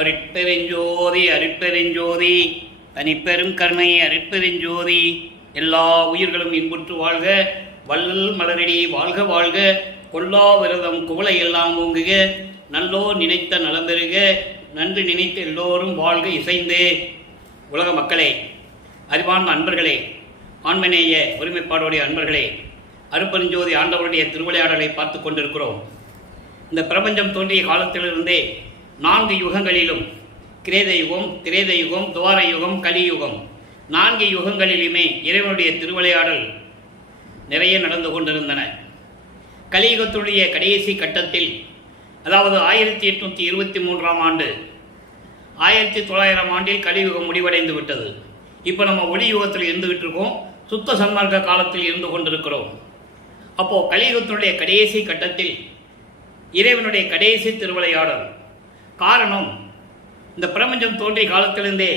அருட்பெருஞ்சோதி அருட்பெருஞ்சோதி தனிப்பெரும் கருணை அருட்பெருஞ்சோதி. எல்லா உயிர்களும் இன்புற்று வாழ்க, வள்ளல் மலரடி வாழ்க வாழ்க, கொல்லா விரதம் குவளை எல்லாம் ஓங்குக, நல்லோர் நினைத்த நலம் பெறுக, நன்று நினைத்து எல்லோரும் வாழ்க இசைந்தே. உலக மக்களே, அறிவார்ந்த அன்பர்களே, ஆண்மநேய ஒருமைப்பாடுடைய அன்பர்களே, அருட்பெருஞ்சோதி ஆண்டவருடைய திருவிளையாடலை பார்த்து கொண்டிருக்கிறோம். இந்த பிரபஞ்சம் தோன்றிய காலத்திலிருந்தே 4 யுகங்களிலும், கிரேத யுகம், திரேத யுகம், துவார யுகம், கலியுகம், 4 யுகங்களிலுமே இறைவனுடைய திருவிளையாடல் நிறைய நடந்து கொண்டிருந்தன. கலியுகத்துடைய கடைசி கட்டத்தில், அதாவது 1823ஆம் ஆண்டு, 1900 ஆண்டில் கலியுகம் முடிவடைந்து விட்டது. இப்போ நம்ம ஒளி யுகத்தில் இருந்துகிட்டு இருக்கோம், சுத்த சன்மார்க்க காலத்தில் இருந்து கொண்டிருக்கிறோம். அப்போ கலியுகத்தினுடைய கடைசி கட்டத்தில் இறைவனுடைய கடைசி திருவிளையாடல். காரணம், இந்த பிரபஞ்சம் தோன்றிய காலத்திலிருந்தே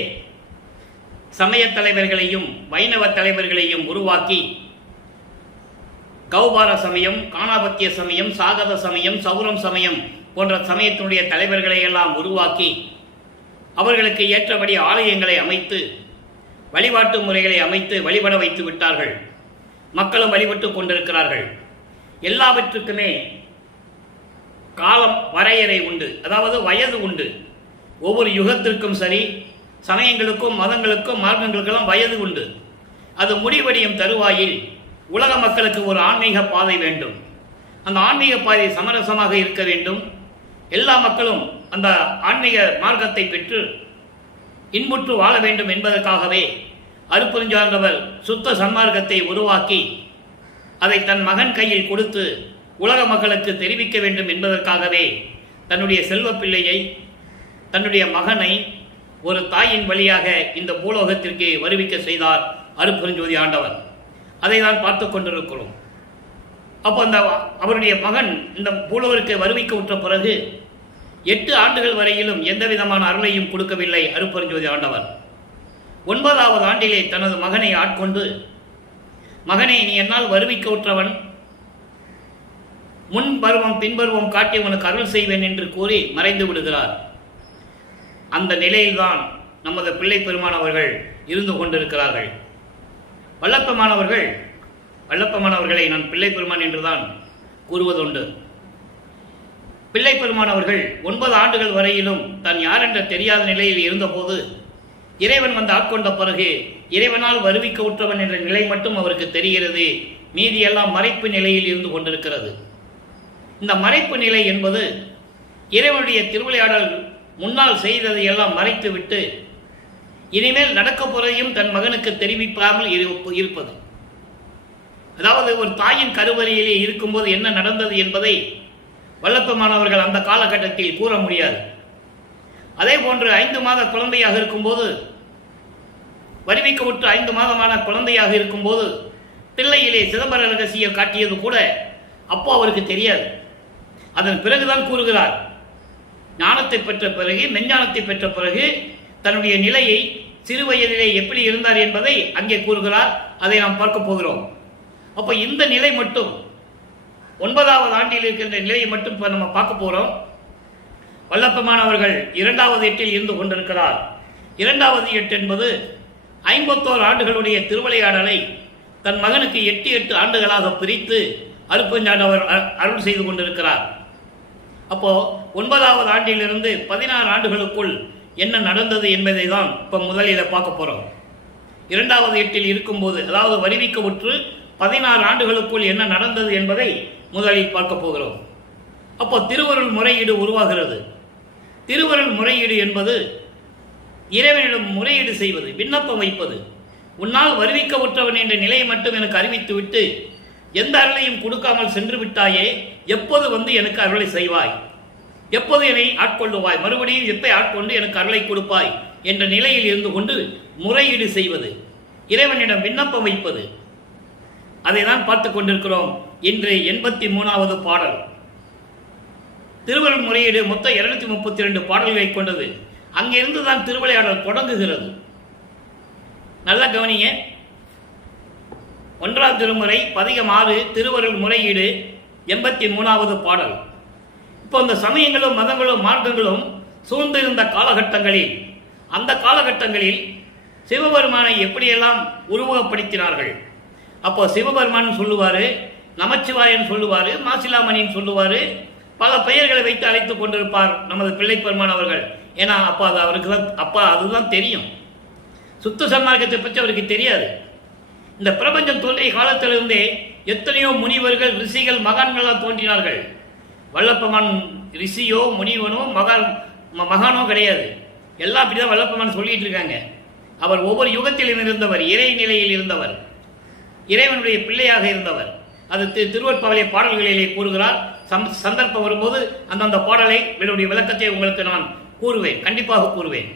சமய தலைவர்களையும் வைணவ தலைவர்களையும் உருவாக்கி, கௌபார சமயம், காணாபத்திய சமயம், சாகத சமயம், சௌரம் சமயம் போன்ற சமயத்தினுடைய தலைவர்களை எல்லாம் உருவாக்கி அவர்களுக்கு ஏற்றபடி ஆலயங்களை அமைத்து வழிபாட்டு முறைகளை அமைத்து வழிபட வைத்து விட்டார்கள். மக்களும் வழிபட்டு கொண்டிருக்கிறார்கள். எல்லாவற்றுக்குமே காலம் வரையறை உண்டு, அதாவது வயது உண்டு. ஒவ்வொரு யுகத்திற்கும் சரி, சமயங்களுக்கும் மதங்களுக்கும் மார்க்கங்களுக்கெல்லாம் வயது உண்டு. அது முடிவடையும் தருவாயில் உலக மக்களுக்கு ஒரு ஆன்மீக பாதை வேண்டும். அந்த ஆன்மீக பாதை சமரசமாக இருக்க வேண்டும். எல்லா மக்களும் அந்த ஆன்மீக மார்க்கத்தை பெற்று இன்புற்று வாழ வேண்டும் என்பதற்காகவே அருட்பெருஞ்சாண்டவர் சுத்த சன்மார்க்கத்தை உருவாக்கி அதை தன் மகன் கையில் கொடுத்து உலக மக்களுக்கு தெரிவிக்க வேண்டும் என்பதற்காகவே தன்னுடைய செல்வ பிள்ளையை, தன்னுடைய மகனை ஒரு தாயின் வழியாக இந்த பூலோகத்திற்கு வருவிக்க செய்தார் அருட்பெருஞ்சோதி ஆண்டவர். அதை தான் பார்த்து கொண்டிருக்கிறோம். அப்போ அந்த அவருடைய மகன் இந்த பூலோகத்திற்கு வருவிக்க விட்ட பிறகு 8 ஆண்டுகள் வரையிலும் எந்த விதமான அருளையும் கொடுக்கவில்லை அருட்பெருஞ்சோதி ஆண்டவர். 9ஆவது ஆண்டிலே தனது மகனை ஆட்கொண்டு, மகனை நீ என்னால் வருவிக்க விட்டவன், முன் பருவம் பின்பருவம் காட்டி உனக்கு அருள் செய்வேன் என்று கூறி மறைந்து விடுகிறார். அந்த நிலையில்தான் நமது பிள்ளை பெருமானவர்கள் இருந்து கொண்டிருக்கிறார்கள். வல்லப்பமானவர்களை நான் பிள்ளை பெருமான் என்றுதான் கூறுவதுண்டு. பிள்ளை பெருமானவர்கள் 9 ஆண்டுகள் வரையிலும் தான் யார் என்ற தெரியாத நிலையில் இருந்தபோது இறைவன் வந்து ஆட்கொண்ட பிறகு இறைவனால் வருவிக்க உற்றவன் என்ற நிலை மட்டும் அவருக்கு தெரிகிறது. மீதியெல்லாம் மறைப்பு நிலையில் இருந்து கொண்டிருக்கிறது. இந்த மறைப்பு நிலை என்பது இறைவனுடைய திருவிளையாடல் முன்னால் செய்ததை எல்லாம் மறைத்துவிட்டு இனிமேல் நடக்கப் போவதையும் தன் மகனுக்கு தெரிவிக்காமல் இருப்பது. அதாவது ஒரு தாயின் கருவறையிலே இருக்கும்போது என்ன நடந்தது என்பதை வல்லப்பமானவர்கள் அந்த காலகட்டத்தில் கூற முடியாது. அதே போன்று 5 மாத குழந்தையாக இருக்கும்போது, வருவிக்க விட்டு 5 மாதமான குழந்தையாக இருக்கும்போது தில்லையிலே சிதம்பர ரகசியம் காட்டியது கூட அப்போ அவருக்கு தெரியாது. அதன் பிறகுதான் கூறுகிறார். ஞானத்தை பெற்ற பிறகு, மெஞ்ஞானத்தை பெற்ற பிறகு தன்னுடைய நிலையை சிறு வயதிலே எப்படி இருந்தார் என்பதை அங்கே கூறுகிறார். அதை நாம் பார்க்க போகிறோம். அப்போ இந்த நிலை மட்டும் 9ஆவது ஆண்டில் இருக்கின்ற நிலையை மட்டும் இப்போ நம்ம பார்க்க போகிறோம். வல்லப்பமானவர்கள் 2வது எட்டில் இருந்து கொண்டிருக்கிறார். 2வது எட்டு என்பது 51 ஆண்டுகளுடைய திருவிளையாடலை தன் மகனுக்கு 8 ஆண்டுகளாக பிரித்து அருட்பெருஞ்சாண்டவர் அருள் செய்து கொண்டிருக்கிறார். அப்போ 9வது ஆண்டிலிருந்து 16 ஆண்டுகளுக்குள் என்ன நடந்தது என்பதை தான் இப்போ முதலில் பார்க்க போகிறோம். 2வது எட்டில் இருக்கும்போது, அதாவது வருவிக்க உற்று 16 ஆண்டுகளுக்குள் என்ன நடந்தது என்பதை முதலில் பார்க்க போகிறோம். அப்போ திருவருள் முறையீடு உருவாகிறது. திருவருள் முறையீடு என்பது இறைவனிடம் முறையீடு செய்வது, விண்ணப்பம் வைப்பது. உன்னால் வருவிக்க உற்றவன் என்ற நிலையை மட்டும் எனக்கு அறிவித்து விட்டு எந்த அருளையும் கொடுக்காமல் சென்று விட்டாயே, எப்போது வந்து எனக்கு அருளை செய்வாய், எப்போது என்னை ஆட்கொள்ளுவாய், மறுபடியும் எப்போ ஆட்கொண்டு எனக்கு அருளை கொடுப்பாய் என்ற நிலையில் இருந்து கொண்டு முறையீடு செய்வது, இறைவனிடம் விண்ணப்பம் வைப்பது. அதை தான் பார்த்து கொண்டிருக்கிறோம். இன்று 83வது பாடல். திருவருள் முறையீடு மொத்தம் 232 பாடல்களை கொண்டது. அங்கிருந்து தான் திருவிளையாடல் தொடங்குகிறது. நல்ல கவனிங்க. 1ஆம் திருமுறை பதிகம் 6 திருவருள் முறையீடு 83வது பாடல். இப்போ இந்த சமயங்களும் மதங்களும் மார்க்கங்களும் சூழ்ந்திருந்த காலகட்டங்களில், அந்த காலகட்டங்களில் சிவபெருமானை எப்படியெல்லாம் உருவகப்படுத்தினார்கள். அப்போ சிவபெருமான் சொல்லுவார், நமச்சிவாயன் சொல்லுவார், மாசிலாமணின்னு சொல்லுவார், பல பெயர்களை வைத்து அழைத்து கொண்டிருப்பார் நமது பிள்ளை பெருமான் அவர்கள். ஏன்னா அப்பா அது அவருக்கு தான், அப்பா அதுதான் தெரியும். சுத்த சன்மார்க்கத்தை பற்றி அவருக்கு தெரியாது. இந்த பிரபஞ்சம் தோன்றிய காலத்திலிருந்தே எத்தனையோ முனிவர்கள், ரிஷிகள், மகான்களாக தோன்றினார்கள். வல்லப்பமான் ரிஷியோ முனிவனோ மகானோ கிடையாது. எல்லாம் அப்படிதான் வல்லப்பமான் சொல்லிட்டு இருக்காங்க. அவர் ஒவ்வொரு யுகத்திலும் இருந்தவர், இறை நிலையில் இருந்தவர், இறைவனுடைய பிள்ளையாக இருந்தவர். அது திருவற்பாவிலே பாடல்களிலே கூறுகிறார். சந்தர்ப்பம் வரும்போது அந்தந்த பாடலை என்னுடைய விளக்கத்தை உங்களுக்கு நான் கூறுவேன், கண்டிப்பாக கூறுவேன்.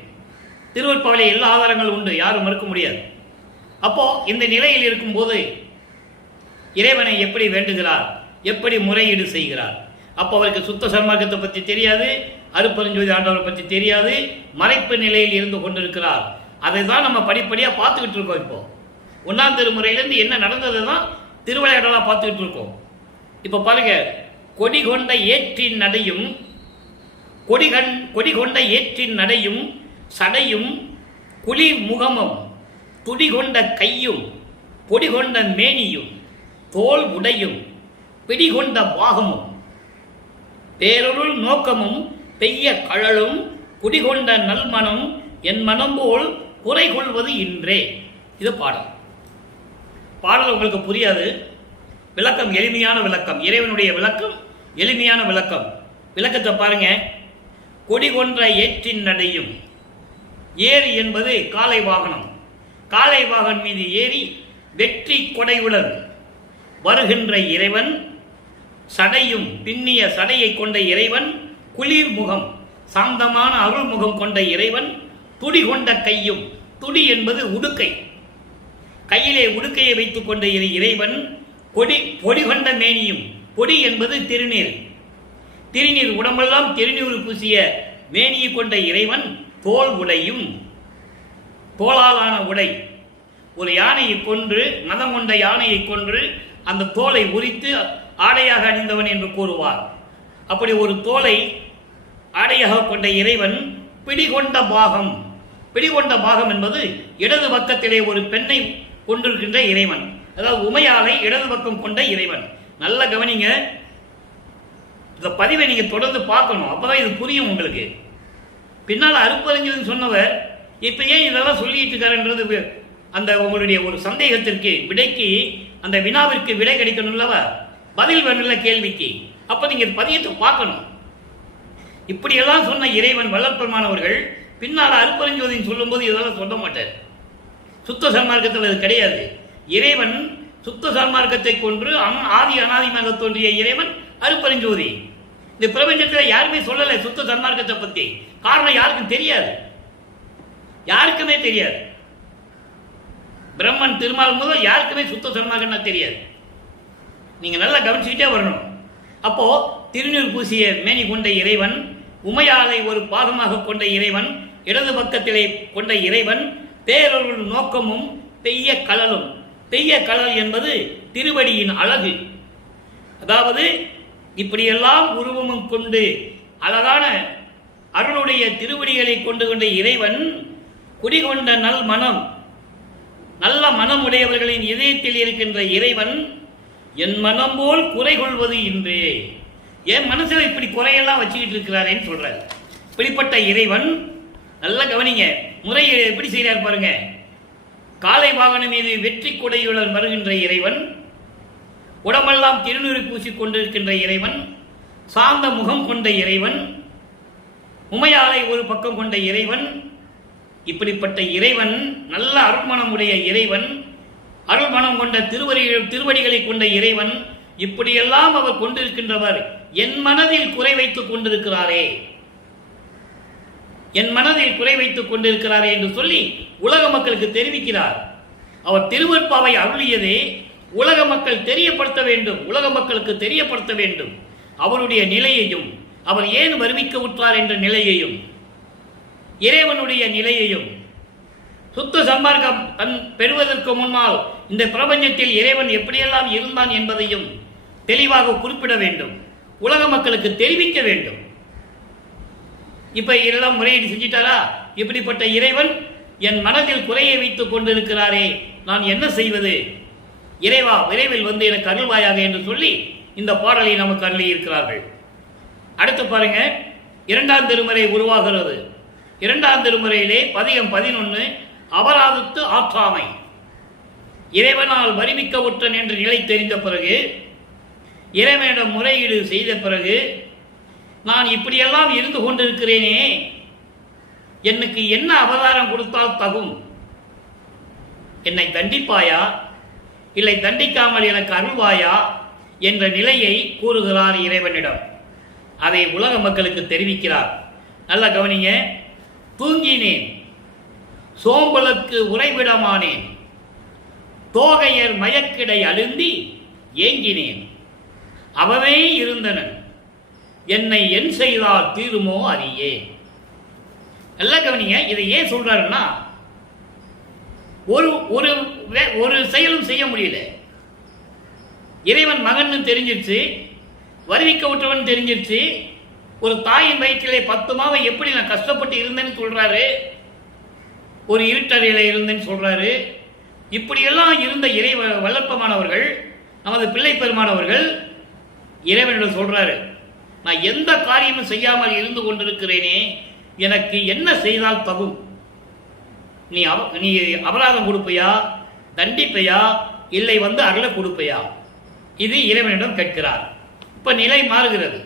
திருவற்பாவிலே எல்லா ஆதாரங்களும் உண்டு, யாரும் மறுக்க முடியாது. அப்போ இந்த நிலையில் இருக்கும்போது இறைவனை எப்படி வேண்டுகிறார், எப்படி முறையீடு செய்கிறார்? அப்போ அவருக்கு சுத்த சன்மார்க்கத்தை பற்றி தெரியாது, அருட்பெருஞ்சோதி ஆண்டவரை பற்றி தெரியாது, மறைப்பு நிலையில் இருந்து கொண்டிருக்கிறார். அதை தான் நம்ம படிப்படியாக பார்த்துக்கிட்டு இருக்கோம். இப்போ 1ஆம் திருமுறையிலேருந்து என்ன நடந்தது தான் திருவிளையாடலாக பார்த்துக்கிட்டு இருக்கோம். இப்போ பாருங்க, கொடி கொண்ட ஏற்றின் நடையும், கொடி கொண்ட ஏற்றின் நடையும், சடையும், குளிர் முகமும், துடி கொண்ட கையும், பொடி கொண்ட மேனியும், தோல் உடையும், பிடிகொண்ட பாகமும், பேரொருள் நோக்கமும், பெய்ய கழலும், குடிகொண்ட நல்மனம், என் மனம் போல் குறை கொள்வது இன்றே. இது பாடல். பாடல் உங்களுக்கு புரியாது. விளக்கம் எளிமையான விளக்கம், இறைவனுடைய விளக்கம் எளிமையான விளக்கம். விளக்கத்தை பாருங்க. கொடி கொன்ற ஏற்றின் நடையும், ஏரி என்பது காலை வாகனம். காலை வாகன் மீது ஏறி வெற்றி கொடையுடன் வருகின்ற இறைவன், சடையும் பின்னிய சடையை கொண்ட இறைவன், குளிர் முகம் சாந்தமான அருள் முகம் கொண்ட இறைவன், துடி கொண்ட கையும், துடி என்பது உடுக்கை, கையிலே உடுக்கையை வைத்துக் கொண்ட இறைவன், பொடி கொண்ட மேனியும், பொடி என்பது திருநீர், திருநீர் உடம்பெல்லாம் திருநீர் பூசிய மேனியை கொண்ட இறைவன், தோல் உடையும், தோளாலான உடை. ஒரு யானையை கொன்று, மதம் கொண்ட யானையை கொன்று அந்த தோலை உரித்து ஆடையாக அணிந்தவன் என்று கூறுவார். அப்படி ஒரு தோலை ஆடையாக கொண்ட இறைவன், பிடிகொண்ட பாகம். பிடிகொண்ட பாகம் என்பது இடது பக்கத்திலே ஒரு பெண்ணை கொண்டிருக்கின்ற இறைவன், அதாவது உமையாலை இடது பக்கம் கொண்ட இறைவன். நல்ல கவனிங்க, இந்த பதிவை நீங்க தொடர்ந்து பார்க்கணும், அப்பதான் இது புரியும் உங்களுக்கு. பின்னால் அருட்பெருஞ்சோதி சொன்னவர் இப்ப ஏன் இதெல்லாம் சொல்லிட்டு இருக்காருன்றது அந்த உங்களுடைய ஒரு சந்தேகத்திற்கு விடைக்கு, அந்த வினாவிற்கு விடை கிடைக்கணும்லவா, பதில் வேணும்ல கேள்விக்கு. அப்ப நீங்க பதியத்தை பார்க்கணும். இப்படியெல்லாம் சொன்ன இறைவன் வல்லற்பெருமானவர்கள் பின்னால் அருட்பெருஞ்சோதின்னு சொல்லும் போது இதெல்லாம் சொல்ல மாட்டார். சுத்த சன்மார்க்கத்தில் அது கிடையாது. இறைவன் சுத்த சன்மார்க்கத்தை கொன்று ஆதி அனாதிமாக தோன்றிய இறைவன் அருட்பெருஞ்சோதி. இந்த பிரபஞ்சத்தில் யாருமே சொல்லலை சுத்த சன்மார்க்கத்தை பத்தி. காரணம் யாருக்கும் தெரியாது, யாருக்குமே தெரியாது. பிரம்மன் திருமால் முதல் யாருக்குமே சுத்த சன்மார்க்கம்னா தெரியாது. நீங்க நல்லா கவனிச்சுக்கிட்டே வரணும். அப்போ திருநீர் பூசிய மேனி கொண்ட இறைவன், உமையாலை ஒரு பாகமாக கொண்ட இறைவன், இடது பக்கத்திலே கொண்ட இறைவன், பேரொருள் நோக்கமும் பெய்ய கழலும். பெய்ய கழல் என்பது திருவடியின் அழகு. அதாவது இப்படியெல்லாம் உருவமும் கொண்டு அழகான அருளுடைய திருவடிகளை கொண்டு கொண்ட இறைவன், குடிகொண்ட நல் மனம், நல்ல மனம் உடையவர்களின் இதயத்தில் இருக்கின்ற இறைவன், என் மனம் போல் குறை கொள்வது இன்றே. என் மனசுல இப்படி குறையெல்லாம் வச்சுக்கிட்டு இருக்கிறாரேன்னு சொல்றாரு. இப்படிப்பட்ட இறைவன், நல்ல கவனிங்க, முறையை எப்படி செய்கிறார் பாருங்க. காலை வாகனம் மீது வெற்றி கொடையுடன் வருகின்ற இறைவன், உடம்பெல்லாம் திருநீர் பூசிக் கொண்டிருக்கின்ற இறைவன், சாந்த முகம் கொண்ட இறைவன், உமையாலை ஒரு பக்கம் கொண்ட இறைவன். இப்படிப்பட்ட இறைவன், நல்ல அருள்மனம் உடைய இறைவன், அருள்மனம் கொண்ட திருவடிகளை கொண்ட இறைவன், இப்படியெல்லாம் அவர் கொண்டிருக்கின்றவர் என் மனதில் குறை வைத்துக் கொண்டிருக்கிறாரே, என் மனதில் குறை வைத்துக் கொண்டிருக்கிறாரே என்று சொல்லி உலக மக்களுக்கு தெரிவிக்கிறார். அவர் திருவற்பாவை அருளியதே உலக மக்கள் தெரியப்படுத்த வேண்டும், உலக மக்களுக்கு தெரியப்படுத்த வேண்டும் அவருடைய நிலையையும், அவர் ஏன் வருவிக்க உற்றார் என்ற நிலையையும், இறைவனுடைய நிலையையும். சுத்த சன்மார்க்கம் பெறுவதற்கு முன்னால் இந்த பிரபஞ்சத்தில் இறைவன் எப்படியெல்லாம் இருந்தான் என்பதையும் தெளிவாக குறிப்பிட வேண்டும், உலக மக்களுக்கு தெரிவிக்க வேண்டும். இப்ப எல்லாம் முறையீடு செஞ்சிட்டாரா? இப்படிப்பட்ட இறைவன் என் மனதில் குறையை வைத்துக் கொண்டிருக்கிறாரே, நான் என்ன செய்வது? இறைவா, விரைவில் வந்து எனக்கு அருள்வாயாக என்று சொல்லி இந்த பாடலை நமக்கு அருளி இருக்கிறார்கள். அடுத்து பாருங்க, இரண்டாம் திருமுறை உருவாகிறது. இரண்டாம் திருமுறையிலே பதிகம் 11 அபராதத்து ஆற்றாமை. இறைவனால் வரிமிக்க ஒற்றன் என்ற நிலை தெரிந்த பிறகு, இறைவனிடம் முறையீடு செய்த பிறகு, நான் இப்படியெல்லாம் இருந்து கொண்டிருக்கிறேனே, எனக்கு என்ன அபகாரம் கொடுத்தால் தகும்? என்னை தண்டிப்பாயா, இல்லை தண்டிக்காமல் எனக்கு அருள்வாயா என்ற நிலையை கூறுகிறார் இறைவனிடம். அதை உலக மக்களுக்கு தெரிவிக்கிறார். நல்லா கவனிங்க. தூங்கினேன், சோம்பலுக்கு உறைவிடமானேன், தோகையர் மயக்கிடை அழுந்தி ஏங்கினேன், அவவே இருந்தனன், என்னை என் செய்தால் தீருமோ அறியே. நல்லா கவனிங்க. இதை ஏன் சொல்றாருன்னா, ஒரு ஒரு ஒரு செயலும் செய்ய முடியல. இறைவன் மகன் தெரிஞ்சிருச்சு, வருவிக்க விட்டவன் தெரிஞ்சிருச்சு. ஒரு தாயின் வயிற்றிலே 10 மாவை எப்படி நான் கஷ்டப்பட்டு இருந்தேன்னு சொல்றாரு. ஒரு இருட்டறையில இருந்தேன்னு சொல்றாரு. இப்படியெல்லாம் இருந்த இறை வல்லப்பமானவர்கள், நமது பிள்ளை பெருமானவர்கள் இறைவனிடம் சொல்றாரு, நான் எந்த காரியமும் செய்யாமல் இருந்து கொண்டிருக்கிறேனே, எனக்கு என்ன செய்தால் தகும்? நீ அபராதம் கொடுப்பையா, தண்டிப்பையா, இல்லை வந்து அருளை கொடுப்பையா? இது இறைவனிடம் கேட்கிறார். இப்ப நிலை மாறுகிறது.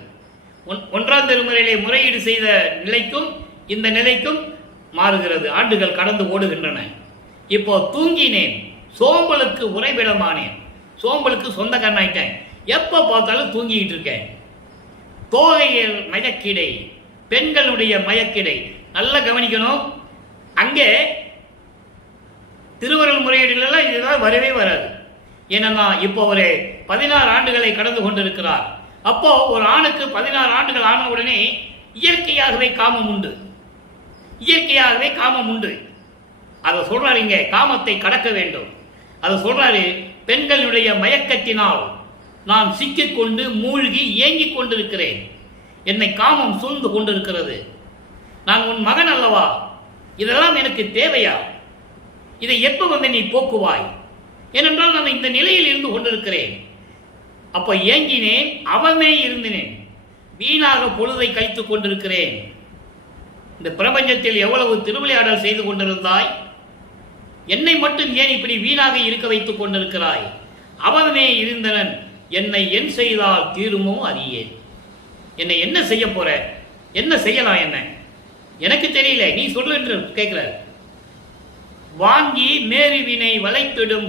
ஒன்றாம் திருமுறையிலே முறையீடு செய்த நிலைக்கும் இந்த நிலைக்கும் மாறுகிறது. ஆண்டுகள் கடந்து ஓடுகின்றன. இப்போ தூங்கினேன், சோம்பலுக்கு உறைவிடமானேன். சோம்பலுக்கு சொந்தக்காரனாயிட்டேன், எப்ப பார்த்தாலும் தூங்கிட்டு இருக்கேன். தோகையில் மயக்கிடை, பெண்களுடைய மயக்கிடை. நல்லா கவனிக்கணும். அங்கே திருவருள் முறையீடுகளெல்லாம் இதுதான் வரவே வராது. ஏன்னா இப்போ ஒரு 16 ஆண்டுகளை கடந்து கொண்டிருக்கிறார். அப்போ ஒரு ஆணுக்கு 16 ஆண்டுகள் ஆன உடனே இயற்கையாகவே காமம் உண்டு. இயற்கையாகவே காமம் உண்டு. அதை சொல்றாரு, இங்க காமத்தை கடக்க வேண்டும். அதை சொல்றாரு, பெண்களுடைய மயக்கத்தினால் நான் சிக்கிக்கொண்டு மூழ்கி ஏங்கிக் கொண்டிருக்கிறேன். என்னை காமம் சூழ்ந்து கொண்டிருக்கிறது. நான் உன் மகன் அல்லவா? இதெல்லாம் எனக்கு தேவையா? இதை எப்ப வந்து நீ போக்குவாய்? ஏனென்றால் நான் இந்த நிலையில் இருந்து கொண்டிருக்கிறேன். அப்ப ஏங்கினேன், அவனே இருந்தினேன், வீணாக பொழுதை கழித்துக் கொண்டிருக்கிறேன். இந்த பிரபஞ்சத்தில் எவ்வளவு திருவிளையாடல் செய்து கொண்டிருந்தாய், என்னை மட்டும் ஏன் இப்படி வீணாக இருக்க வைத்துக் கொண்டிருக்கிறாய்? அவனே இருந்தனன், என்னை என் செய்தால் தீருமோ அறியேன். என்னை என்ன செய்ய போற? என்ன செய்யலாம்? என்ன எனக்கு தெரியல, நீ சொல்லு என்று கேட்கிற. வாங்கி மேருவினை வளைத்திடும்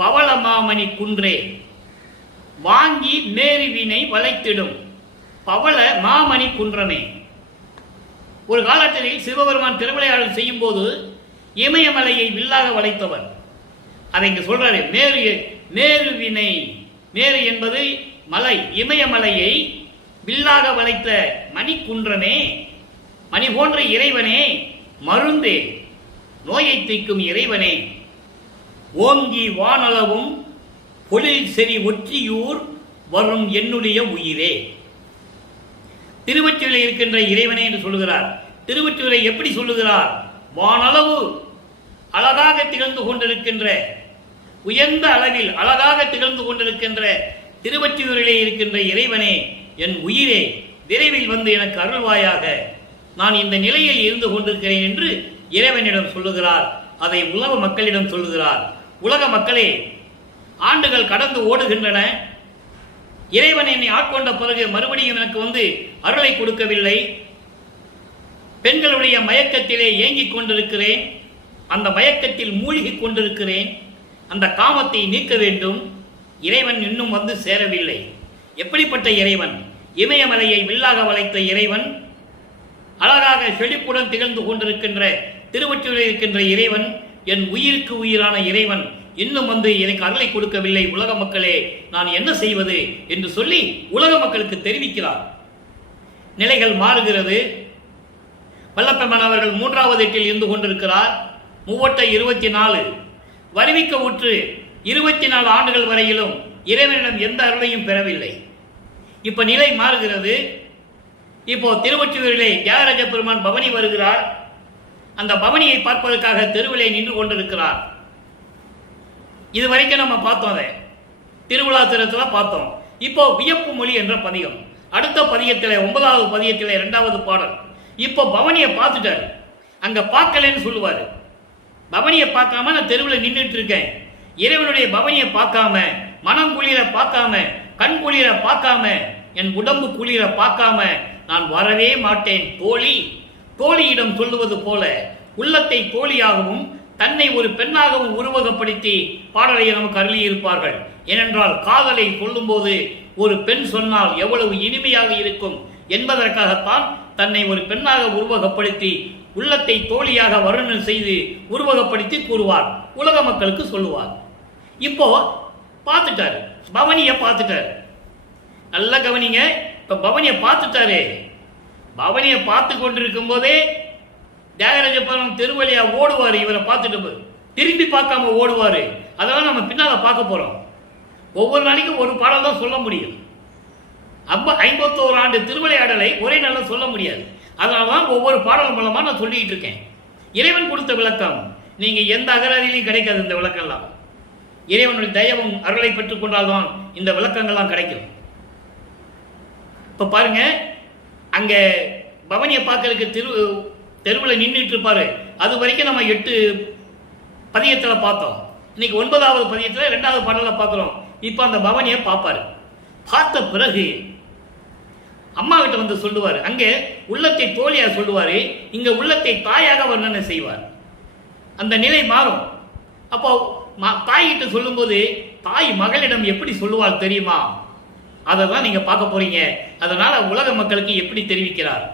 பவளமாமணி குன்றே. வாங்கி மேருவினை வளைத்திடும் பவள மாமணி குன்றமே. ஒரு காலத்தில் சிவபெருமான் திருவிளையாடல் செய்யும் போது இமயமலையை வில்லாக வளைத்தவர். அதை இங்கு சொல்றாரு. மேருவினை, மேரு என்பது மலை, இமயமலையை வில்லாக வளைத்த மணி குன்றமே, மணி போன்ற இறைவனே, மருந்தே, நோயை தீர்க்கும் இறைவனே, ஓங்கி வானளவும் பொழில் செறி ஒற்றியூர் வரும் என்னுடைய உயிரே. திருவொற்றியூரில் இருக்கின்ற இறைவனே என்று சொல்லுகிறார். திருவொற்றியூரை எப்படி சொல்லுகிறார்? வானளவு அழகாக திகழ்ந்து கொண்டிருக்கின்ற, உயர்ந்த அளவில் அழகாக திகழ்ந்து கொண்டிருக்கின்ற திருவொற்றியூரிலே இருக்கின்ற இறைவனே, என் உயிரே, விரைவில் வந்து எனக்கு அருள்வாயாக. நான் இந்த நிலையில் இருந்து கொண்டிருக்கிறேன் என்று இறைவனிடம் சொல்லுகிறார். அதை உலக மக்களிடம் சொல்லுகிறார். உலக மக்களே, ஆண்டுகள் கடந்து ஓடுகின்றன. இறைவன் என்னை ஆட்கொண்ட பிறகு மறுபடியும் எனக்கு வந்து அருளை கொடுக்கவில்லை. பெண்களுடைய மயக்கத்திலே ஏங்கிக் கொண்டிருக்கிறேன். அந்த மயக்கத்தில் மூழ்கி கொண்டிருக்கிறேன். அந்த காமத்தை நீக்க வேண்டும். இறைவன் இன்னும் வந்து சேரவில்லை. எப்படிப்பட்ட இறைவன்? இமயமலையை வில்லாக வளைத்த இறைவன், அழகாக செழிப்புடன் திகழ்ந்து கொண்டிருக்கின்ற திருவொற்றியூரில் இருக்கின்ற இறைவன், என் உயிருக்கு உயிரான இறைவன் இன்னும் வந்து எனக்கு அருளை கொடுக்கவில்லை. உலக மக்களே, நான் என்ன செய்வது என்று சொல்லி உலக மக்களுக்கு தெரிவிக்கிறார். நிலைகள் மாறுகிறது. வல்லப்பெருமான் அவர்கள் 3வது எட்டில் இருந்து கொண்டிருக்கிறார். 3/24 வருவிக்க உற்று 24 ஆண்டுகள் வரையிலும் இறைவனிடம் எந்த அருளையும் பெறவில்லை. இப்ப நிலை மாறுகிறது. இப்போ திருவொற்றியூரிலே தியாகராஜ பெருமான் பவனி வருகிறார். அந்த பவனியை பார்ப்பதற்காக தெருவிலே நின்று கொண்டிருக்கிறார். இது வரைக்கும் நம்ம பார்த்தோம், அதை திருவிழா திறத்தில் பார்த்தோம். இப்போ வியப்பு மொழி என்ற பதிகம், அடுத்த பதிகத்தில் 9வது பதிகத்தில் 2வது பாடல். இப்போ பவனியை பார்த்துட்டாரு, அங்க பார்க்கலன்னு சொல்லுவாரு. பவனியை பார்க்காம நான் தெருவில் நின்றுட்டு இருக்கேன், இறைவனுடைய பவனியை பார்க்காம, மனம் குளிர பார்க்காம, கண் குளிர பார்க்காம, என் உடம்பு குளிர பார்க்காம நான் வரவே மாட்டேன் தோழி. தோழியிடம் சொல்லுவது போல உள்ளத்தை தோழியாகவும் தன்னை ஒரு பெண்ணாகவும் உருவகப்படுத்தி பாடலை நமக்கு அருளியிருப்பார்கள். ஏனென்றால் காதலை சொல்லும்போது ஒரு பெண் சொன்னால் எவ்வளவு இனிமையாக இருக்கும் என்பதற்காகத்தான் தன்னை ஒரு பெண்ணாக உருவகப்படுத்தி உள்ளத்தை தோழியாக வர்ணனை செய்து உருவகப்படுத்தி கூறுவார், உலக மக்களுக்கு சொல்லுவார். இப்போ பார்த்துட்டாரு, பவனியை பார்த்துட்டாரு. நல்லா கவனிங்க, இப்ப பவனியை பார்த்துட்டாரு. பவனியை பார்த்து கொண்டிருக்கும் போதே தியாகராஜ பெருமான் தெருவழியா ஓடுவாரு. இவரை பார்த்துட்டு திரும்பி பார்க்காம ஓடுவாரு. அதெல்லாம் நம்ம பின்னால பார்க்க போறோம். ஒவ்வொரு நாளைக்கும் ஒரு பாடல் தான் சொல்ல முடியும். 51 ஆண்டு திருவிளையாடலை ஒரே நாள்ல சொல்ல முடியாது. அதனாலதான் ஒவ்வொரு பாடல் மூலமா நான் சொல்லிட்டு இருக்கேன். இறைவன் கொடுத்த விளக்கம் நீங்க எந்த அகராதியிலையும் கிடைக்காது. இந்த விளக்கம்லாம் இறைவனுடைய தயவும் அருளை பெற்றுக் கொண்டால்தான் இந்த விளக்கங்கள்லாம் கிடைக்கும். இப்ப பாருங்க, அங்க பவனியை பார்க்கறதுக்கு தெருவில் நின்றுட்டு இருப்பாரு. அது வரைக்கும் நம்ம 8 பதியத்தில் பார்த்தோம். இன்னைக்கு 9வது பதியத்தில் 2வது பாடல பார்க்கிறோம். இப்ப அந்த பவனியை பார்ப்பாரு. பார்த்த பிறகு அம்மா கிட்ட வந்து சொல்லுவாரு. அங்கே உள்ளத்தை தோழியா சொல்லுவாரு, இங்க உள்ளத்தை தாயாக வர்ணனை செய்வார். அந்த நிலை மாறும். அப்போ தாய்கிட்ட சொல்லும்போது தாய் மகளிடம் எப்படி சொல்லுவாள் தெரியுமா? அதை தான் நீங்க பார்க்க போறீங்க. அதனால உலக மக்களுக்கு எப்படி தெரிவிக்கிறார்?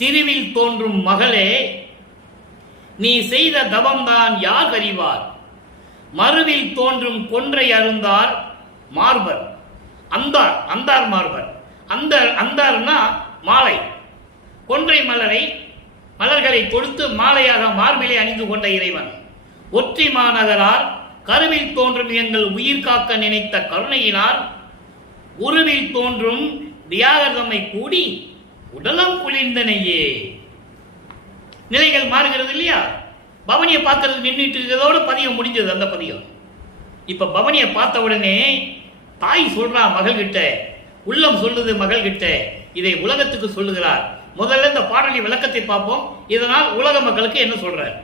திருவில் தோன்றும் மகளே, நீ செய்த தவம்தான் யார் அறிவார்? மறுவில் தோன்றும் கொன்றை அருந்தார் மார்பர். அந்தார், அந்தார் மார்பர். அந்தார்னா மாலை. கொன்றை மலர்களை கொடுத்து மாலையாக மார்பிலே அணிந்து கொண்ட இறைவன். ஒற்றி மாநகரார் கருவில் தோன்றும் எங்கள் உயிர் காக்க நினைத்த கருணையினார் உருவில் தோன்றும் தியாகதம்மை கூடி உடலம் குளிர்ந்தனையே. நிலைகள் மாறுகிறது இல்லையா? பவனியை பார்க்கறது நின்றுட்டு இருக்கிறதோட பதியம் முடிஞ்சது. அந்த பதியம் இப்ப பவனியை பார்த்த உடனே தாய் சொல்றா மகள்கிட்ட, உள்ளம் சொல்லுது மகள்கிட்ட, இதை உலகத்துக்கு சொல்லுகிறார். முதல்ல இந்த பாடலி விளக்கத்தை பார்ப்போம். இதனால் உலக மக்களுக்கு என்ன சொல்றார்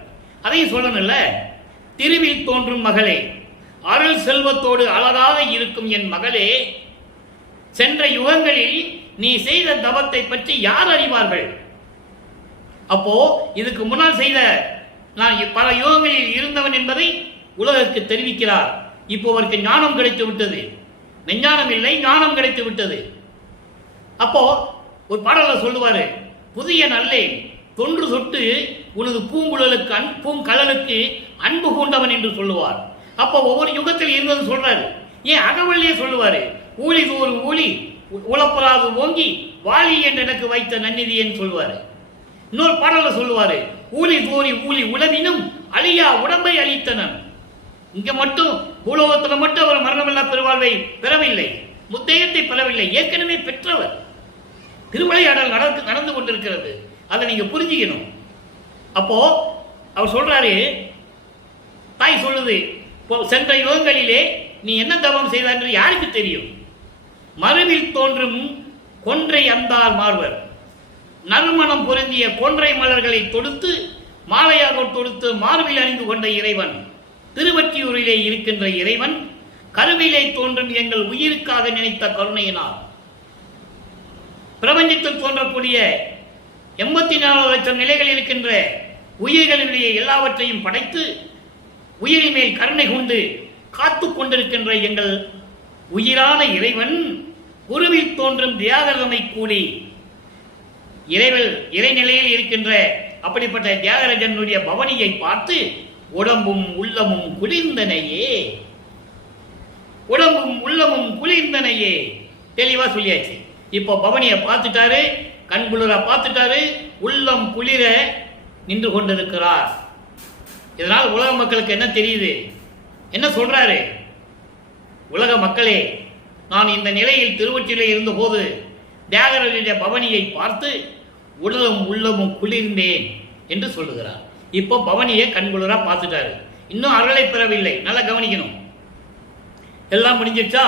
அதையும் சொல்லணும்ல. திருவில் தோன்றும் மகளே, அருள் செல்வத்தோடு அழகாக இருக்கும் என் மகளே, சென்ற யுகங்களில் நீ செய்த தவத்தை பற்றி யார் அறிவார்கள்? அப்போ இதுக்கு முன்னால் செய்த நான் பல யுகங்களில் இருந்தவன் என்பதை உலகிற்கு தெரிவிக்கிறார். இப்போ அவருக்கு ஞானம் கிடைத்து விட்டது. மெஞ்ஞானம் இல்லை, ஞானம் கிடைத்து விட்டது. அப்போ ஒரு பாடல சொல்லுவாரு, புதிய நல்லே தொன்று சொட்டு உனது பூங்குழலுக்கு பூங்கலலுக்கு அன்பு கொண்டவன் என்று சொல்லுவார். அப்போ ஒவ்வொரு யுகத்தில் இருந்தது சொல்றாரு. ஏன் அகவல்லியே சொல்லுவாரு, ஊழி தோறு ஊழி உழப்பலாது ஓங்கி வாலி என்று எனக்கு வைத்த நன்னிதியன்னு சொல்லுவாரு. இன்னொரு பாடல சொல்லுவாரு, ஊழி தோறி ஊழி உளவினும் அழியா உடம்பை அளித்தனன். இங்க மட்டும் பூலோகத்துல மட்டும் அவர் மரணமில்லா பெருவாழ்வை பெறவில்லை, முத்தேகத்தை பெறவில்லை, ஏற்கனவே பெற்றவர். திருவிளையாடல் நடந்து கொண்டிருக்கிறது. அதை நீங்க புரிஞ்சுக்கணும். அப்போ அவர் சொல்றாரு, தாய் சொல்லுது, சென்ற யுகங்களிலே நீ என்ன தவம் செய்தார் என்று யாருக்கு தெரியும்? மறுவில் தோன்றும் கொன்றை அந்தார் மார்வர். நறுமணம் பொருந்திய கொன்றை மலர்களை தொடுத்து மாலையாக தொடுத்து மார்பில் அணிந்து கொண்ட இறைவன், திருவொற்றியூரிலே இருக்கின்ற இறைவன், கருவிலே தோன்றும் எங்கள் உயிருக்காக நினைத்த கருணையினார். பிரபஞ்சத்தில் தோன்றக்கூடிய 84 லட்சம் நிலைகள் இருக்கின்ற உயிர்களுடைய எல்லாவற்றையும் படைத்து உயிரின் மேல் கருணை கொண்டு காத்து கொண்டிருக்கின்ற எங்கள் உயிரான இறைவன் குருவில் தோன்றும் தியாகரமை கூடி இறைநிலையில் இருக்கின்ற அப்படிப்பட்ட தியாகராஜனுடைய பவனியை பார்த்து உடம்பும் உள்ளமும் குளிர்ந்தனையே, உடம்பும் உள்ளமும் குளிர்ந்தனையே. தெளிவா சொல்லியாச்சு. இப்போ பவனியை பார்த்துட்டாரு, கண்குளிர பார்த்துட்டாரு, உள்ளம் குளிர நின்று கொண்டிருக்கிறார். இதனால் உலக மக்களுக்கு என்ன தெரியுது? என்ன சொல்றாரு? உலக மக்களே, நான் இந்த நிலையில் திருவொற்றியூரில் இருந்த போது தியாகராஜருடைய பவனியை பார்த்து உடலும் உள்ளமும் குளிர்ந்தேன் என்று சொல்லுகிறார். இப்போ பவனியை கண்குளிரா பார்த்துட்டாரு. இன்னும் அருளை பெறவில்லை. நல்லா கவனிக்கணும். எல்லாம் முடிஞ்சிச்சா?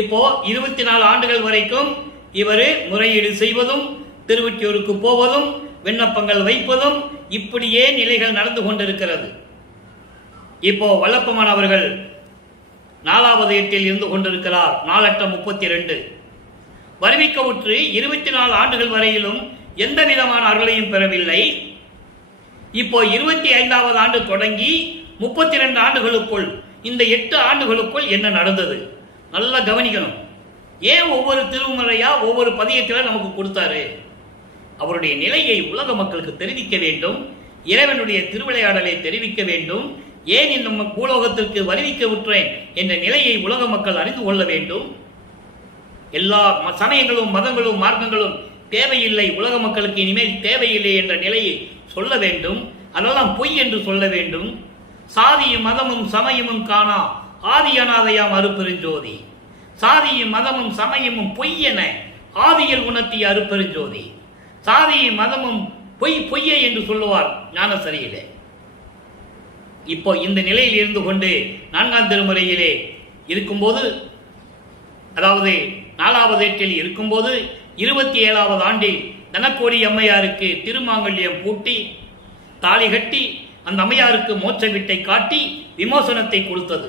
இப்போ 24 ஆண்டுகள் வரைக்கும் இவர் முறையீடு செய்வதும் திருவொற்றியூருக்கு போவதும் விண்ணப்பங்கள் வைப்பதும் இப்படியே நிலைகள் நடந்து கொண்டிருக்கிறது. இப்போ வல்லப்பமான் அவர்கள் 4வது எட்டில் இருந்து கொண்டிருக்கிறார். 4/32 வருவிக்கவுற்று 24 ஆண்டுகள் வரையிலும் எந்த விதமான அருளையும் பெறவில்லை. இப்போ 25வது ஆண்டு தொடங்கி 32 ஆண்டுகளுக்குள், இந்த 8 ஆண்டுகளுக்குள் என்ன நடந்தது நல்லா கவனிக்கணும். ஏன் ஒவ்வொரு திருமுறையா ஒவ்வொரு பதியத்தில நமக்கு கொடுத்தாரு? அவருடைய நிலையை உலக மக்களுக்கு தெரிவிக்க வேண்டும். இறைவனுடைய திருவிளையாடலை தெரிவிக்க வேண்டும். ஏன் இந்த பூலோகத்திற்கு வருவிக்க விட்டுறேன் என்ற நிலையை உலக மக்கள் அறிந்து கொள்ள வேண்டும். எல்லா சமயங்களும் மதங்களும் மார்க்கங்களும் தேவையில்லை, உலக மக்களுக்கு இனிமேல் தேவையில்லை என்ற நிலையை சொல்ல வேண்டும். அதெல்லாம் பொய் என்று சொல்ல வேண்டும். சாதியும் மதமும் சமயமும் காணா ஆதியனாதையாம் அருப்பெருஞ்சோதி. சாதியும் மதமும் சமயமும் பொய் என ஆதியில் உணர்த்திய அருப்பெருஞ்சோதி. சாதியும் மதமும் பொய்யை என்று சொல்லுவார் ஞானசரியிலே. இப்போ இந்த நிலையில் இருந்து கொண்டு 4ஆம் திருமுறையிலே இருக்கும்போது, அதாவது 4வது ஏட்டில் இருக்கும்போது 27வது ஆண்டில் தனக்கோடி அம்மையாருக்கு திருமாங்கல்யம் பூட்டி தாலி கட்டி அந்த அம்மையாருக்கு மோட்ச வீட்டை காட்டி விமோசனத்தை கொடுத்தது.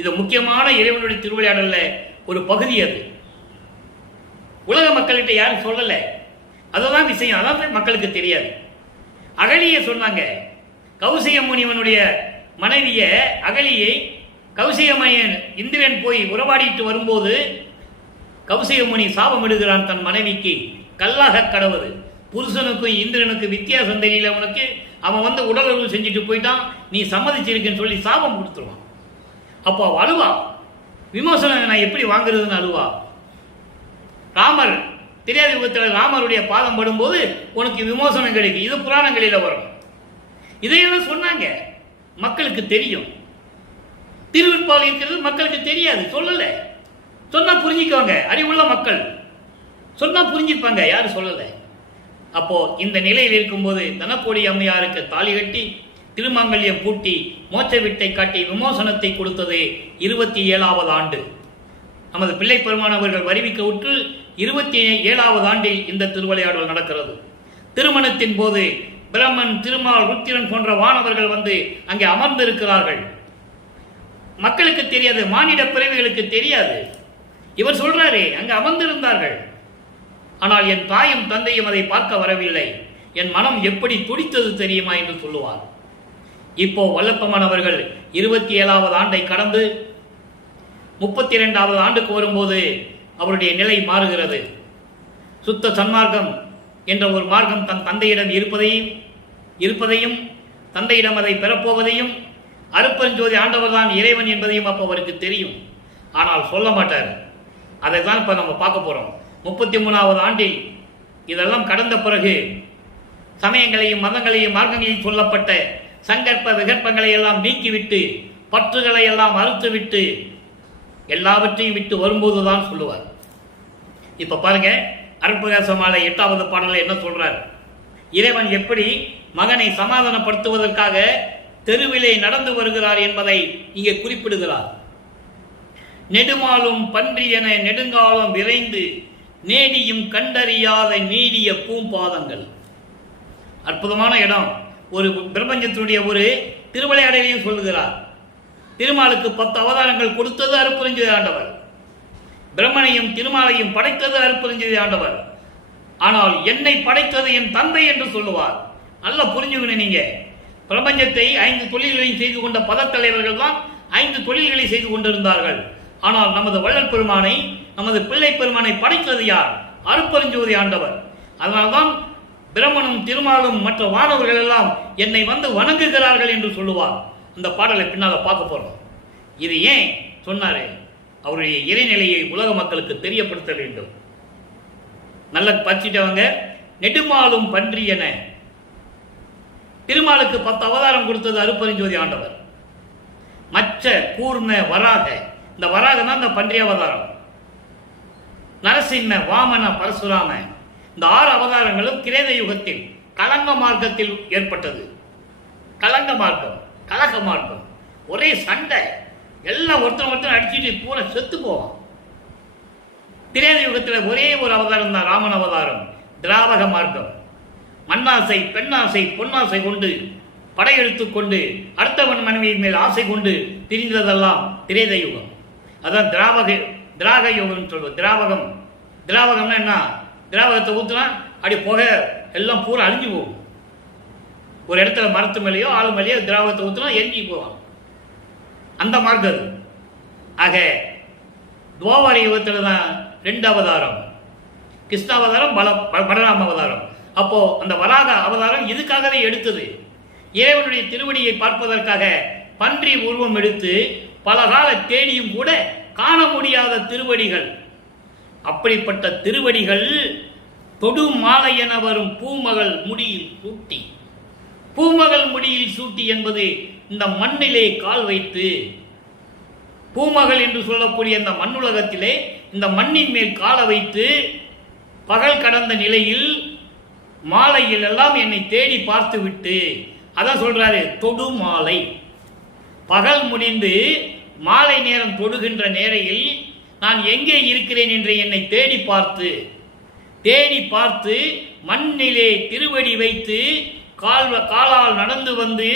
இது முக்கியமான இறைவனுடைய திருவிளையாடல்ல ஒரு பகுதி. அது உலக மக்கள்கிட்ட யாரும் சொல்லல. அதுதான் விஷயம். அதான் மக்களுக்கு தெரியாது. அகலியை சொன்னாங்க. கௌசிக முனிவனுடைய மனைவிய அகலியை கௌசிக மணியன் இந்திரன் போய் உறவாடிட்டு வரும்போது கௌசிக முனி சாபம் இடுகிறான் தன் மனைவிக்கு. கல்லாக கடவுது. புருஷனுக்கும் இந்திரனுக்கு வித்தியாசம் தெரியல உனக்கு, அவன் வந்து உடலுறவு செஞ்சுட்டு போயிட்டான், நீ சம்மதிச்சிருக்கேன்னு சொல்லி சாபம் கொடுத்துருவான். அப்போ அவ அழுவா. விமோசனம் நான் எப்படி வாங்குறதுன்னு அழுவா. ராமர் தெரியாத யுகத்தில் ராமருடைய பாதம் படும்போது உனக்கு விமோசனம் கிடைக்கும். இது புராணங்களில் வரும். இதையெல்லாம் சொன்னாங்க. மக்களுக்கு தெரியும். திருவிற்பால் இருக்கிறது மக்களுக்கு தெரியாது. சொல்லல. சொன்னா புரிஞ்சுக்குவாங்க. அறிவுள்ள மக்கள் சொன்னா புரிஞ்சுப்பாங்க. யாரும் சொல்லல. அப்போ இந்த நிலையில் இருக்கும்போது தனக்கோடி அம்மையாருக்கு தாலி கட்டி திருமாங்கல்யம் பூட்டி மோட்ச வீட்டை காட்டி விமோசனத்தை கொடுத்தது 27வது ஆண்டு. நமது பிள்ளை பெருமானவர்கள் வருவிக்க விட்டு 27வது ஆண்டில் இந்த திருவிளையாடல் நடக்கிறது. திருமணத்தின் போது பிரம்மன், திருமால், ருத்திரன் போன்ற வானவர்கள் வந்து அங்கே அமர்ந்திருக்கிறார்கள். மக்களுக்கு தெரியாது, மானிட பிறவிகளுக்கு தெரியாது. இவர் சொல்றாரே அங்கு அமர்ந்திருந்தார்கள். ஆனால் என் தாயும் தந்தையும் அதை பார்க்க வரவில்லை. என் மனம் எப்படி துடித்தது தெரியுமா என்று சொல்லுவார். இப்போ வல்லப்பமான் அவர்கள் 27வது ஆண்டை கடந்து 32வது ஆண்டுக்கு வரும்போது அவருடைய நிலை மாறுகிறது. சுத்த சன்மார்க்கம் என்ற ஒரு மார்க்கம் தன் தந்தையிடம் இருப்பதையும் தந்தையிடம் அதை பெறப்போவதையும் அருப்பெருஞ்சோதி ஆண்டவர் தான் இறைவன் என்பதையும் அப்போ அவருக்கு தெரியும். ஆனால் சொல்ல மாட்டார். அதை தான் இப்போ நம்ம பார்க்க போகிறோம். 33வது ஆண்டில் இதெல்லாம் கடந்த பிறகு சமயங்களையும் மதங்களையும் மார்க்கங்களையும் சொல்லப்பட்ட சங்கற்ப விகற்பங்களை எல்லாம் நீக்கிவிட்டு பற்றுகளை எல்லாம் அறுத்துவிட்டு எல்லாவற்றையும் விட்டு வரும்போதுதான் சொல்லுவார். இப்ப பாருங்க, அருட்பிரகாச மாலை 8வது பாடலில் என்ன சொல்றார்? இறைவன் எப்படி மகனை சமாதானப்படுத்துவதற்காக தெருவிலே நடந்து வருகிறார் என்பதை இங்கே குறிப்பிடுகிறார். நெடுமாலும் பன்றி என நெடுங்காலம் விரைந்து நேடியும் கண்டறியாத நீடிய பூம்பாதங்கள். அற்புதமான இடம். ஒரு பிரபஞ்சத்தினுடைய ஒரு திருவிளையாடலையும் சொல்லுகிறார். திருமாலுக்கு 10 அவதாரங்கள் கொடுத்தது அருட்பெருஞ்சோதி ஆண்டவர். பிரம்மனையும் திருமாலையும் படைத்தது அருட்பெருஞ்சோதி ஆண்டவர். ஆனால் என்னை படைத்தது என் தந்தை என்று சொல்லுவார். நல்லா புரிஞ்சுக்கணும். நீங்க பிரபஞ்சத்தை 5 தொழில்களையும் செய்து கொண்ட பதத்தலைவர்கள் தான் 5 தொழில்களை செய்து கொண்டிருந்தார்கள். ஆனால் நமது வள்ளல் பெருமானை, நமது பிள்ளை பெருமானை படைத்தது யார்? அருட்பெருஞ்சோதி ஆண்டவர். அதனால்தான் பிரம்மனும் திருமாலும் மற்ற வானவர்கள் எல்லாம் என்னை வந்து வணங்குகிறார்கள் என்று சொல்லுவார். இந்த பாடலை பின்னால பார்க்க போறோம். இது ஏன் சொன்னாரு? அவருடைய இறைநிலையை உலக மக்களுக்கு தெரியப்படுத்த வேண்டும். நல்ல பச்சிட்டவங்க. நெடுமாலும் பன்றி என திருமாலுக்கு 10 அவதாரம் கொடுத்தது அருட்பெருஞ்சோதி ஆண்டவர். மற்ற கூர்ம வராக, இந்த வராக தான் இந்த பன்றி அவதாரம். நரசிம்ம, வாமன, பரசுராம, இந்த 6 அவதாரங்களும் கிரேத யுகத்தில் கலங்க மார்க்கத்தில் ஏற்பட்டது. கலங்க மார்க்கம், கலக மார்க்கம், ஒரே சண்டை, எல்லாம் ஒருத்தன் அடிச்சுட்டு பூரா செத்து போவான். திரேத யுகத்தில் ஒரே ஒரு அவதாரம் தான் ராமன் அவதாரம், திராவக மார்க்கம். மண்ணாசை, பெண்ணாசை, பொன்னாசை கொண்டு படையெடுத்து கொண்டு அடுத்தவன் மனைவியின் மேல் ஆசை கொண்டு திரிந்ததெல்லாம் திரேத யுகம். அதான் திராக யுகம் சொல்லுவோம். திராவகம்னா என்ன? திராவகத்தை ஊற்றுனா அப்படி புகை எல்லாம் பூரா அழிஞ்சு போகும். ஒரு இடத்துல மரத்து மேலேயோ ஆளு மேலேயோ திராவகத்தை ஊற்றுனா எரிஞ்சு போவான். அந்த மார்க்கம். ஆக துவாபர யுகத்தில் தான் 2 அவதாரம், கிருஷ்ண அவதாரம், பலராம அவதாரம். அப்போ அந்த வராக அவதாரம் இதுக்காகவே எடுத்தது. இறைவனுடைய திருவடியை பார்ப்பதற்காக பன்றி உருவம் எடுத்து பல கால தேடியும் கூட காண முடியாத திருவடிகள். அப்படிப்பட்ட திருவடிகள் தொடு மாலை என வரும் பூமகள் முடியில் சூட்டி. பூமகள் முடியில் சூட்டி என்பது இந்த மண்ணிலே கால் வைத்து, பூமகள் என்று சொல்லக்கூடிய இந்த மண்ணுலகத்திலே இந்த மண்ணின் மேல் கால வைத்து பகல் கடந்த நிலையில் மாலையில் எல்லாம் என்னை தேடி பார்த்து விட்டு, அதான் சொல்றாரு தொடு மாலை. பகல் முடிந்து மாலை நேரம் தொடுகின்ற நேரையில் நான் எங்கே இருக்கிறேன் என்று என்னை தேடி பார்த்து மண்ணிலே திருவடி வைத்து காலால் நடந்து வந்து,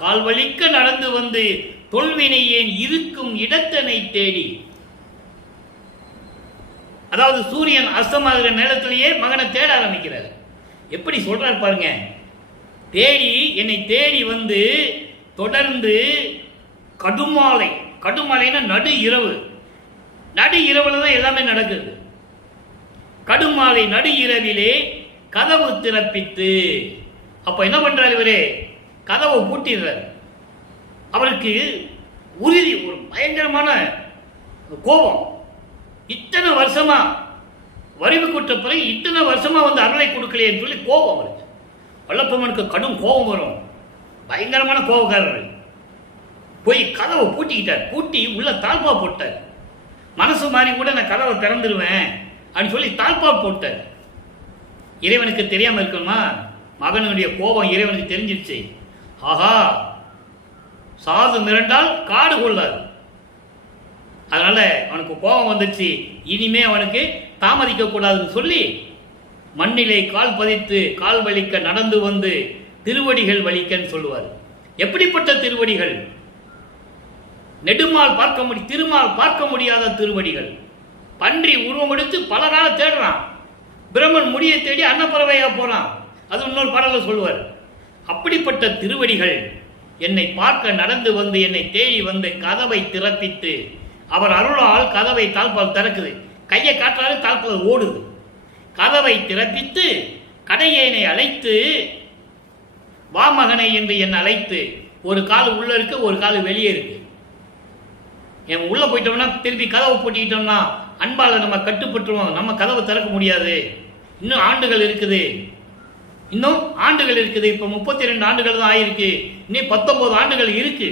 கால் வலிக்க நடந்து வந்து தொல்வினை ஏன் இருக்கும் இடத்தனை தேடி. அதாவது சூரியன் அஸ்தமாகிற நேரத்திலேயே மகனை தேட ஆரம்பிக்கிறார். எப்படி சொல்றார் பாருங்க. என்னை தேடி வந்து தொடர்ந்து கடுமாலைன்னா நடு இரவுல தான் எல்லாமே நடக்குது. கடுமாலை நடு இரவிலே கதவு திறப்பித்து. அப்ப என்ன பண்றாரு இவரே? கதவை பூட்டிடுறார். அவருக்கு உறுதி, ஒரு பயங்கரமான கோபம். இத்தனை வருஷமா வரிவு கூட்ட பிறகு இத்தனை வருஷமா வந்து அருளை கொடுக்கலையேன்னு சொல்லி கோபம் அவருக்கு. வல்லப்பம்மனுக்கு கடும் கோபம் வரும். பயங்கரமான கோபக்காரர். போய் கதவை பூட்டிக்கிட்டார். பூட்டி உள்ள தாழ்பா போட்டார். மனசு மாறி கூட நான் கதவை திறந்துருவேன் அப்படின்னு சொல்லி தாழ்பா போட்டார். இறைவனுக்கு தெரியாம இருக்கணுமா? மகனுடைய கோபம் இறைவனுக்கு தெரிஞ்சிருச்சு. ஆஹா, சாது மிரண்டால் காடு கொள்ளாது. அதனால அவனுக்கு கோபம் வந்துச்சு. இனிமே அவனுக்கு தாமதிக்க கூடாதுன்னு சொல்லி மண்ணிலே கால் பதித்து கால் வலிக்க நடந்து வந்து திருவடிகள் வலிக்கன்னு சொல்லுவார். எப்படிப்பட்ட திருவடிகள்? திருமால் பார்க்க முடியாத திருவடிகள். பன்றி உருவம் எடுத்து பல காலம் தேடுறான். பிரம்மன் முடியை தேடி அன்னப்பறவையா போறான். அது இன்னொரு பாடல சொல்லுவார். அப்படிப்பட்ட திருவடிகள் என்னை பார்க்க நடந்து வந்து என்னை தேடி வந்து கதவை திறப்பித்து, அவர் அருளால் கதவை தாழ்பால் திறக்குது. கையை காட்டாரு, தாழ்பால் ஓடுது. கதவை திறப்பித்து கடையேனை அழைத்து, வாமகனை என்று என்னை அழைத்து, ஒரு கால் உள்ள இருக்கு, ஒரு கால் வெளியே இருக்கு. என் உள்ள போயிட்டோம்னா திருப்பி கதவை போட்டிக்கிட்டோம்னா அன்பால நம்ம கட்டுப்பட்டுருவோம். நம்ம கதவை திறக்க முடியாது. இன்னும் ஆண்டுகள் இருக்குது. இப்ப 32 ஆண்டுகள் தான் ஆயிருக்கு. இன்னும் 19 ஆண்டுகள் இருக்கு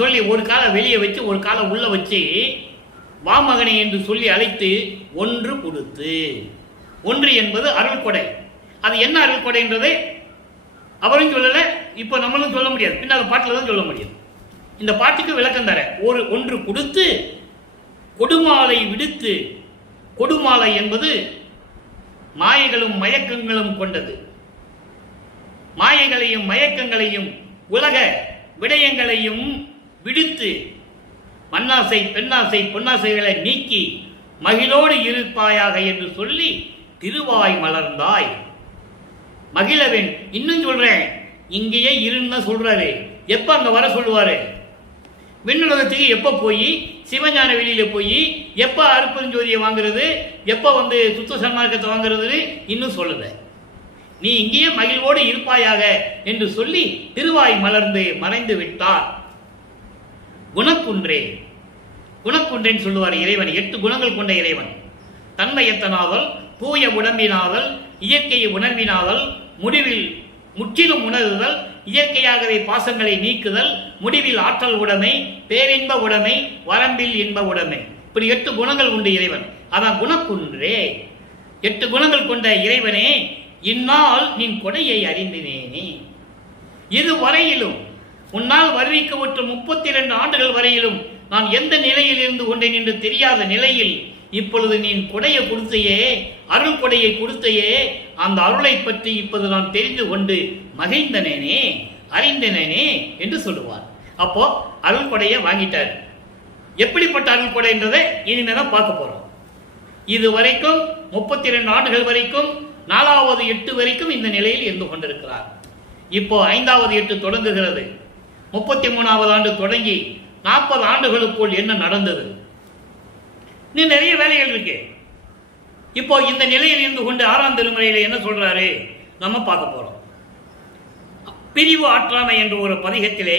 சொல்லி ஒரு காலை வெளியே வச்சு ஒரு காலை உள்ள வச்சு வாமகனை என்று சொல்லி அழைத்து ஒன்று கொடுத்து. ஒன்று என்பது அருள் கொடை. அது என்ன அருள் கொடைன்றதை அவரும் சொல்லல, இப்ப நம்மளும் சொல்ல முடியாது. பின்னால் பாட்டில் தான் சொல்ல முடியும். இந்த பாட்டுக்கு விளக்கம் தர ஒன்று கொடுத்து கொடுமாலை விடுத்து. கொடுமாலை என்பது மாயைகளும் மயக்கங்களும் கொண்டது. மாயைகளையும் மயக்கங்களையும் உலக விடயங்களையும் விடுத்து மண்ணாசை, பெண்ணாசை, பொன்னாசைகளை நீக்கி மகிழோடு இருப்பாயாக என்று சொல்லி திருவாய் மலர்ந்தாய். மகிழவேன். இன்னும் சொல்றேன், இங்கேயே இருன்னு சொல்றாரு. எப்ப அங்க வர சொல்லுவாரு? விண்ணுலகத்துக்கு எப்ப போய் சிவஞான வெளியில போய் எப்ப அருப்பெருஞ்சோதியை வாங்குறது, எப்ப வந்து சுத்த சன்மார்க்கத்தை வாங்குறது இன்னும் சொல்லுத. நீ இங்கேயே மகிழ்வோடு இருப்பாயாக என்று சொல்லி திருவாய் மலர்ந்து மறைந்து விட்டார். குணக்குன்றேன்னு சொல்லுவார் இறைவன். 8 குணங்கள் கொண்ட இறைவன். தன்மையத்தனாதல், தூய உடம்பினாதல், இயற்கையை உணர்வினாதல், முடிவில் முற்றிலும் உணர்தல், இயற்கையாகவே பாசங்களை நீக்குதல், முடிவில் ஆற்றல் உடைமை, பேரின்ப உடைமை, வரம்பில் இன்ப உடைமை. இப்படி 8 குணங்கள் உண்டு இறைவன். அதான் குணக்குன்றே. 8 குணங்கள் கொண்ட இறைவனே, இந்நாள் நின் கொடையை அறிந்தினேனே. இதுவரையிலும் உன்னால் வருவிக்கப்பட்ட 32 ஆண்டுகள் வரையிலும் நான் எந்த நிலையில் இருந்து கொண்டேன் என்று தெரியாத நிலையில் இப்பொழுது நீ கொடையை கொடுத்தையே, அருள் கொடையை கொடுத்தையே, அந்த அருளை பற்றி இப்போது நான் தெரிந்து கொண்டு மகிழ்ந்தனேனே, அறிந்தனேனே என்று சொல்லுவார். அப்போ அருள் கொடையை வாங்கிட்டார். எப்படிப்பட்ட அருள் கொடை என்றதை இனிமேதான் பார்க்க போறோம். இது வரைக்கும் 32 ஆண்டுகள் வரைக்கும் 4வது 8 வரைக்கும் இந்த நிலையில் இருந்து கொண்டிருக்கிறார். இப்போ 5வது 8 தொடங்குகிறது. 33வது ஆண்டு தொடங்கி 40 ஆண்டுகளுக்குள் என்ன நடந்தது? நீ நிறைய வேலைகள் இருக்கு. இப்போ இந்த நிலையில் இருந்து கொண்டு 6ஆம் திருமுறையில என்ன சொல்றாரு நம்ம பார்க்க போறோம். பிரிவு ஆற்றாமை என்ற ஒரு பதிகத்திலே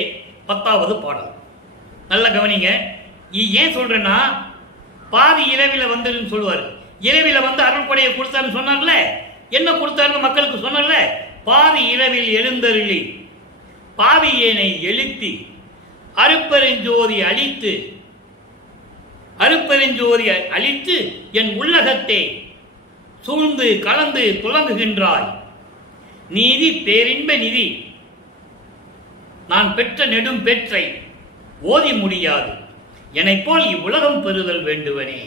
10வது பாடல். நல்ல கவனிங்க. ஏன் சொல்றேன்னா, பாதி இரவில வந்துன்னு சொல்லுவாரு. இரவில வந்து அருள் கொடையை கொடுத்தாருன்னு சொன்னார்ல, என்ன கொடுத்தாருன்னு மக்களுக்கு சொன்னார்ல, பாதி இரவில் எழுந்தருளி பாவியேனை எழுப்பி அருப்பெருஞ்சோதி அழித்து என் உள்ளகத்தை சூழ்ந்து கலந்து துலங்குகின்றாய். நீதி பேரின்ப நிதி நான் பெற்ற நெடும் பெற்றை ஓதி முடியாது, என்னை போல் இவ்வுலகம் பெறுதல் வேண்டுவனே.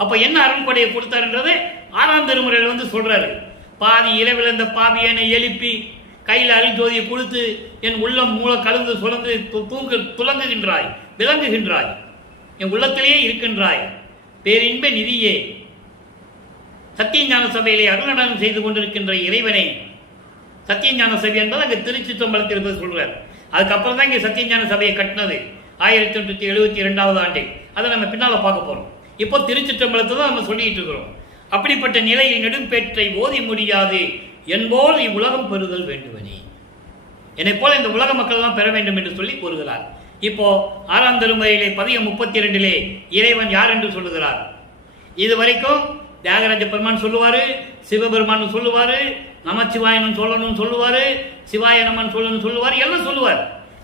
அப்ப என்ன அருள்கொடையை கொடுத்தாருன்றதை 6ஆம் திருமுறையில் வந்து சொல்றாரு. பாதி இரவில் இந்த பாவியனை எழுப்பி கையில் அருள்ஜோதியை கொடுத்து என் உள்ளம் மூல கலந்து சுழந்து துலங்குகின்றாய், விளங்குகின்றாய், என் உள்ளத்திலேயே இருக்கின்றாய். பேரின்ப நிதியே, சத்தியஞான சபையிலே அருள்நடனம் செய்து கொண்டிருக்கின்ற இறைவனை. சத்தியஞான சபை என்பது அங்கே திருச்சிற்றம்பலத்தில் இருப்பது சொல்றார். அதுக்கப்புறம் தான் இங்கே சத்தியஞான சபையை கட்டினது 1872வது ஆண்டு. அதை நம்ம பின்னால பார்க்க போறோம். இப்போ திருச்சிற்றம்பலத்தை தான் நம்ம சொல்லிட்டு இருக்கிறோம். அப்படிப்பட்ட நிலையில் நெடும்பேற்றை ஓதி முடியாது என்போல் இவ்வுலகம் பெறுதல் வேண்டுவனே, என்னை போல இந்த உலக மக்கள் எல்லாம் பெற வேண்டும் என்று சொல்லி கூறுகிறார். இப்போ 6ஆம் திருமுறையிலே பதிகம் 32 இறைவன் யார் என்று சொல்லுகிறார். இதுவரைக்கும் தியாகராஜ பெருமான் சொல்லுவாரு, சிவபெருமான் சொல்லுவாரு, நமச்சிவாயனும் சொல்லணும் சொல்லுவாரு, சிவாய நமன் சொல்லணும் சொல்லுவாரு, எல்லாம் சொல்லுவார்.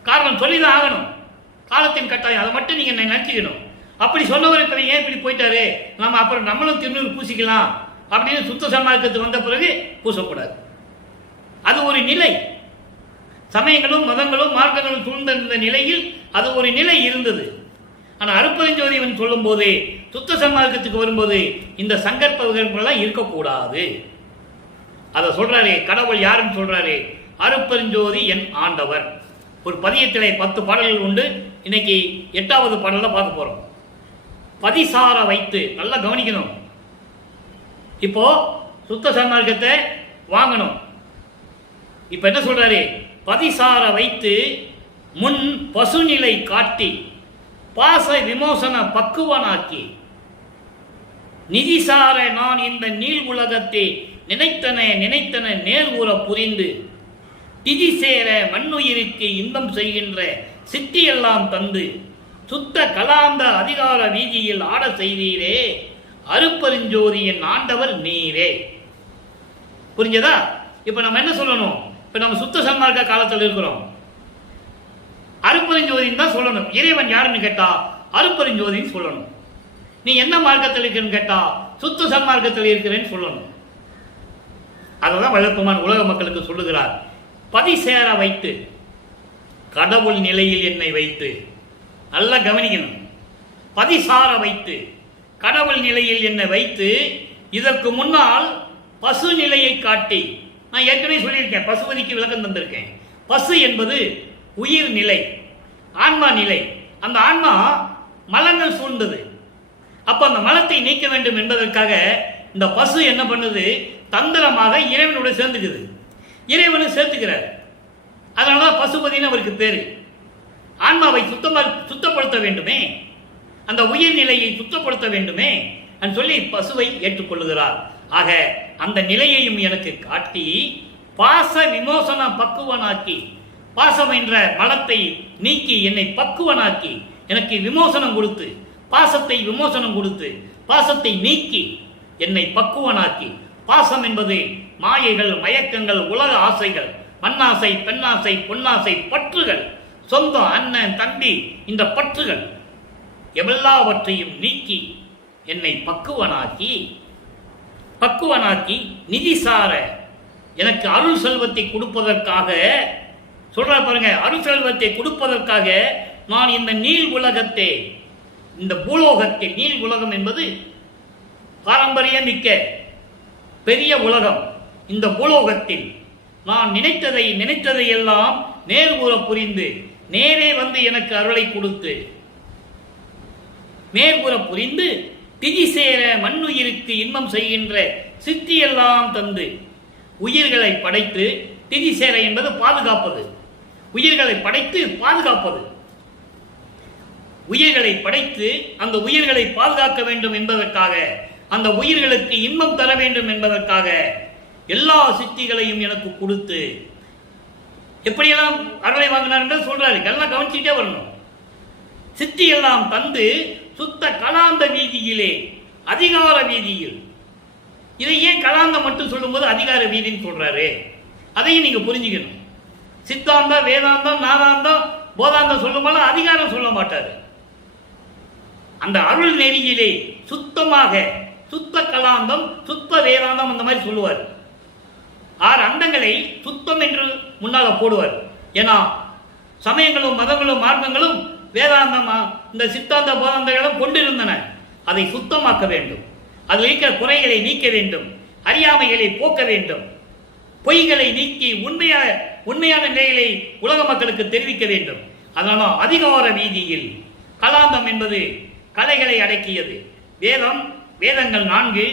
காரணம் சொல்லிதான் ஆகணும், காலத்தின் கட்டாயம். அதை மட்டும் நீங்க நினைச்சுக்கணும். அப்படி சொன்னவர் இப்ப ஏன் இப்படி போயிட்டாரு, நம்ம அப்புறம் நம்மளும் திருநூறு பூசிக்கலாம் அப்படின்னு சுத்த சமாளிக்கத்து வந்த பிறகு பூசக்கூடாது. அது ஒரு நிலை. சமயங்களும் மதங்களும் மார்க்கங்களும் சூழ்ந்திருந்த நிலையில் அது ஒரு நிலை இருந்தது. ஆனா அருப்பெருஞ்சோதிவன் சொல்லும் போது, சுத்த சமாளிக்கத்துக்கு வரும்போது இந்த சங்கற்பெல்லாம் இருக்கக்கூடாது. அதை சொல்றாரு. கடவுள் யாருன்னு சொல்றாரு, அருப்பெருஞ்சோதி என் ஆண்டவர். ஒரு பதியத்திலே 10 பாடல்கள் உண்டு. இன்னைக்கு 8வது பாடல்ல பார்க்க போறோம். பதிசார வைத்து நல்லா கவனிக்கணும். இப்போ சுத்த சன்மார்க்கத்தை வாங்கணும். இப்ப என்ன சொல்றாரு, பதிசார வைத்து முன் பசுநிலை காட்டி பாச விமோசன பக்குவனாக்கி நிதிசார நான் இந்த நீள் உலகத்தை நினைத்தன நேர்கூற புரிந்து திதி சேர மண்ணுயிருக்கு இன்பம் செய்கின்ற சித்தியெல்லாம் தந்து சுத்த கலாந்த அதிகார வீதியில் ஆட செய்தீரே, அருப்பெருஞ்சோதியின் ஆண்டவர் நீரே. புரிஞ்சதா? இப்ப நம்ம என்ன சொல்லணும், இப்ப நம்ம சுத்த சன்மார்க்க காலத்தில் இருக்கிறோம். அருப்பெருஞ்சோதின்னு தான் சொல்லணும். இறைவன் யாருன்னு கேட்டா அருப்பெருஞ்சோதின்னு சொல்லணும். நீ என்ன மார்க்கத்தில் இருக்கிறன்னு கேட்டா சுத்த சன்மார்க்கத்தில் இருக்கிறேன்னு சொல்லணும். அததான் வளர்ப்புமான் உலக மக்களுக்கு சொல்லுகிறார். பதிசேர வைத்து கடவுள் நிலையில் என்னை வைத்து, நல்லா கவனிக்கணும். பதிசார வைத்து கடவுள் நிலையில் என்னை வைத்து, இதற்கு முன்னால் பசு நிலையை காட்டி, நான் ஏற்கனவே சொல்லியிருக்கேன், பசுபதிக்கு விளக்கம் தந்திருக்கேன். பசு என்பது உயிர் நிலை, ஆன்மா நிலை. அந்த ஆன்மா மலங்கள் சூழ்ந்தது. அப்ப அந்த மலத்தை நீக்க வேண்டும் என்பதற்காக இந்த பசு என்ன பண்ணுது, தந்திரமாக இறைவனோட சேர்ந்துக்குது. இறைவனை சேர்த்துக்கிறார். அதனால பசுபதினு அவருக்கு பேரு. ஆன்மாவை சுத்தப்படுத்த வேண்டுமே, அந்த உயிர்நிலையை சுத்தப்படுத்த வேண்டுமே சொல்லி பசுவை ஏற்றுக்கொள்ளுகிறார். ஆக அந்த நிலையையும் எனக்கு காட்டி பாச விமோசன பக்குவனாக்கி, பாசம் என்ற மலத்தை நீக்கி என்னை பக்குவனாக்கி, எனக்கு விமோசனம் கொடுத்து, பாசத்தை விமோசனம் கொடுத்து, பாசத்தை நீக்கி என்னை பக்குவனாக்கி. பாசம் என்பது மாயைகள், மயக்கங்கள், உலக ஆசைகள், மண்ணாசை, பெண்ணாசை, பொன்னாசை, பற்றுகள், சொந்தம், அண்ணன், தம்பி, இந்த பற்றுகள் எல்லாவற்றையும் நீக்கி என்னை பக்குவனாக்கி நிதிசார எனக்கு அருள் செல்வத்தை கொடுப்பதற்காக சொல்றார் பாருங்க. அருள் செல்வத்தை கொடுப்பதற்காக நான் இந்த நீள் உலகத்தை, இந்த பூலோகத்தை, நீள் உலகம் என்பது பாரம்பரியமிக்க பெரிய உலகம், இந்த பூலோகத்தில் நான் நினைத்ததை எல்லாம் நேர்கூற புரிந்து நேரே வந்து எனக்கு அருளை கொடுத்து மேற்கூற புரிந்து திதிசேர மண்ணுயிருக்கு இன்பம் செய்கின்ற சித்தியெல்லாம் தந்து உயிர்களை படைத்து, திதிசேர என்பது பாதுகாப்பது, உயிர்களை படைத்து பாதுகாப்பது, உயிர்களை படைத்து அந்த உயிர்களை பாதுகாக்க வேண்டும் என்பதற்காக, அந்த உயிர்களுக்கு இன்பம் தர வேண்டும் என்பதற்காக எல்லா சித்திகளையும் எனக்கு கொடுத்து எப்படியெல்லாம் அருளை வாங்கினார் என்று சொல்றாரு. எல்லாம் கவனிச்சுட்டே வரணும். சித்தி எல்லாம் தந்து சுத்த கலாந்த வீதியிலே, அதிகார வீதியில். இதை ஏன் கலாந்தம் மட்டும் சொல்லும்போது அதிகார வீதின்னு சொல்றாரு? அதையும் நீங்க புரிஞ்சுக்கணும். சித்தாந்தம், வேதாந்தம், நாதாந்தம், போதாந்தம் சொல்லும்போது அதிகாரம் சொல்ல மாட்டாரு. அந்த அருள் நெறியிலே சுத்தமாக, சுத்த கலாந்தம், சுத்த வேதாந்தம் அந்த மாதிரி சொல்லுவார். 6 அண்டங்களை சுத்தம் என்று முன்னால போடுவார். ஏன்னா சமயங்களும் மதங்களும் மார்க்கங்களும் வேதாந்தம், இந்த சித்தாந்த போதாந்தங்களும் கொண்டிருந்தன. அதை சுத்தமாக்க வேண்டும். அதில் இருக்கிற குறைகளை நீக்க வேண்டும், அறியாமைகளை போக்க வேண்டும், பொய்களை நீக்கி உண்மையான நிலைகளை உலக மக்களுக்கு தெரிவிக்க வேண்டும். அதனால அதிகார வீதியில் கலாந்தம் என்பது கலைகளை அடக்கியது. வேதங்கள் 4,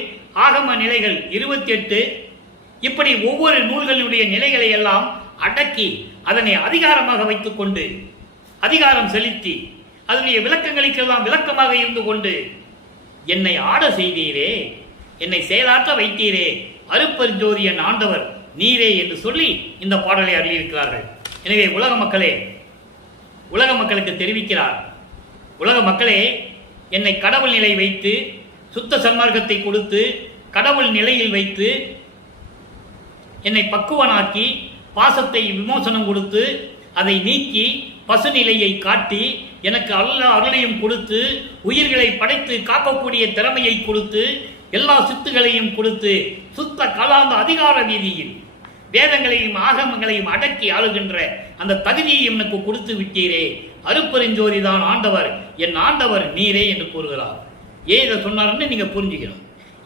ஆகம நிலைகள் 28, இப்படி ஒவ்வொரு நூல்களுடைய நிலைகளை எல்லாம் அடக்கி அதனை அதிகாரமாக வைத்துக் கொண்டு, அதிகாரம் செலுத்தி அதனுடைய விளக்கங்களுக்கெல்லாம் விளக்கமாக இருந்து கொண்டு என்னை ஆட செய்தீரே, என்னை செயலாற்ற வைத்தீரே, அருப்பெருஞ்சோதி என் ஆண்டவர் நீரே என்று சொல்லி இந்த பாடலை அருளியிருக்கிறார்கள். எனவே உலக மக்களுக்கு தெரிவிக்கிறார். உலக மக்களே, என்னை கடவுள் நிலை வைத்து சுத்த சன்மார்க்கத்தை கொடுத்து கடவுள் நிலையில் வைத்து என்னை பக்குவனாக்கி பாசத்தை விமோசனம் கொடுத்து அதை நீக்கி பசுநிலையை காட்டி எனக்கு அருளையும் கொடுத்து உயிர்களை படைத்து காக்கக்கூடிய திறமையை கொடுத்து எல்லா சித்துகளையும் கொடுத்து சுத்த கலாந்த அதிகார வீதியில் வேதங்களையும் ஆகமங்களையும் அடக்கி ஆளுகின்ற அந்த தகுதியையும் எனக்கு கொடுத்து விட்டீரே, அருப்பெருஞ்சோதி தான் ஆண்டவர், என் ஆண்டவர் நீரே என்று கூறுகிறார். இதை சொன்னார்னு நீங்க புரிஞ்சுக்கணும்.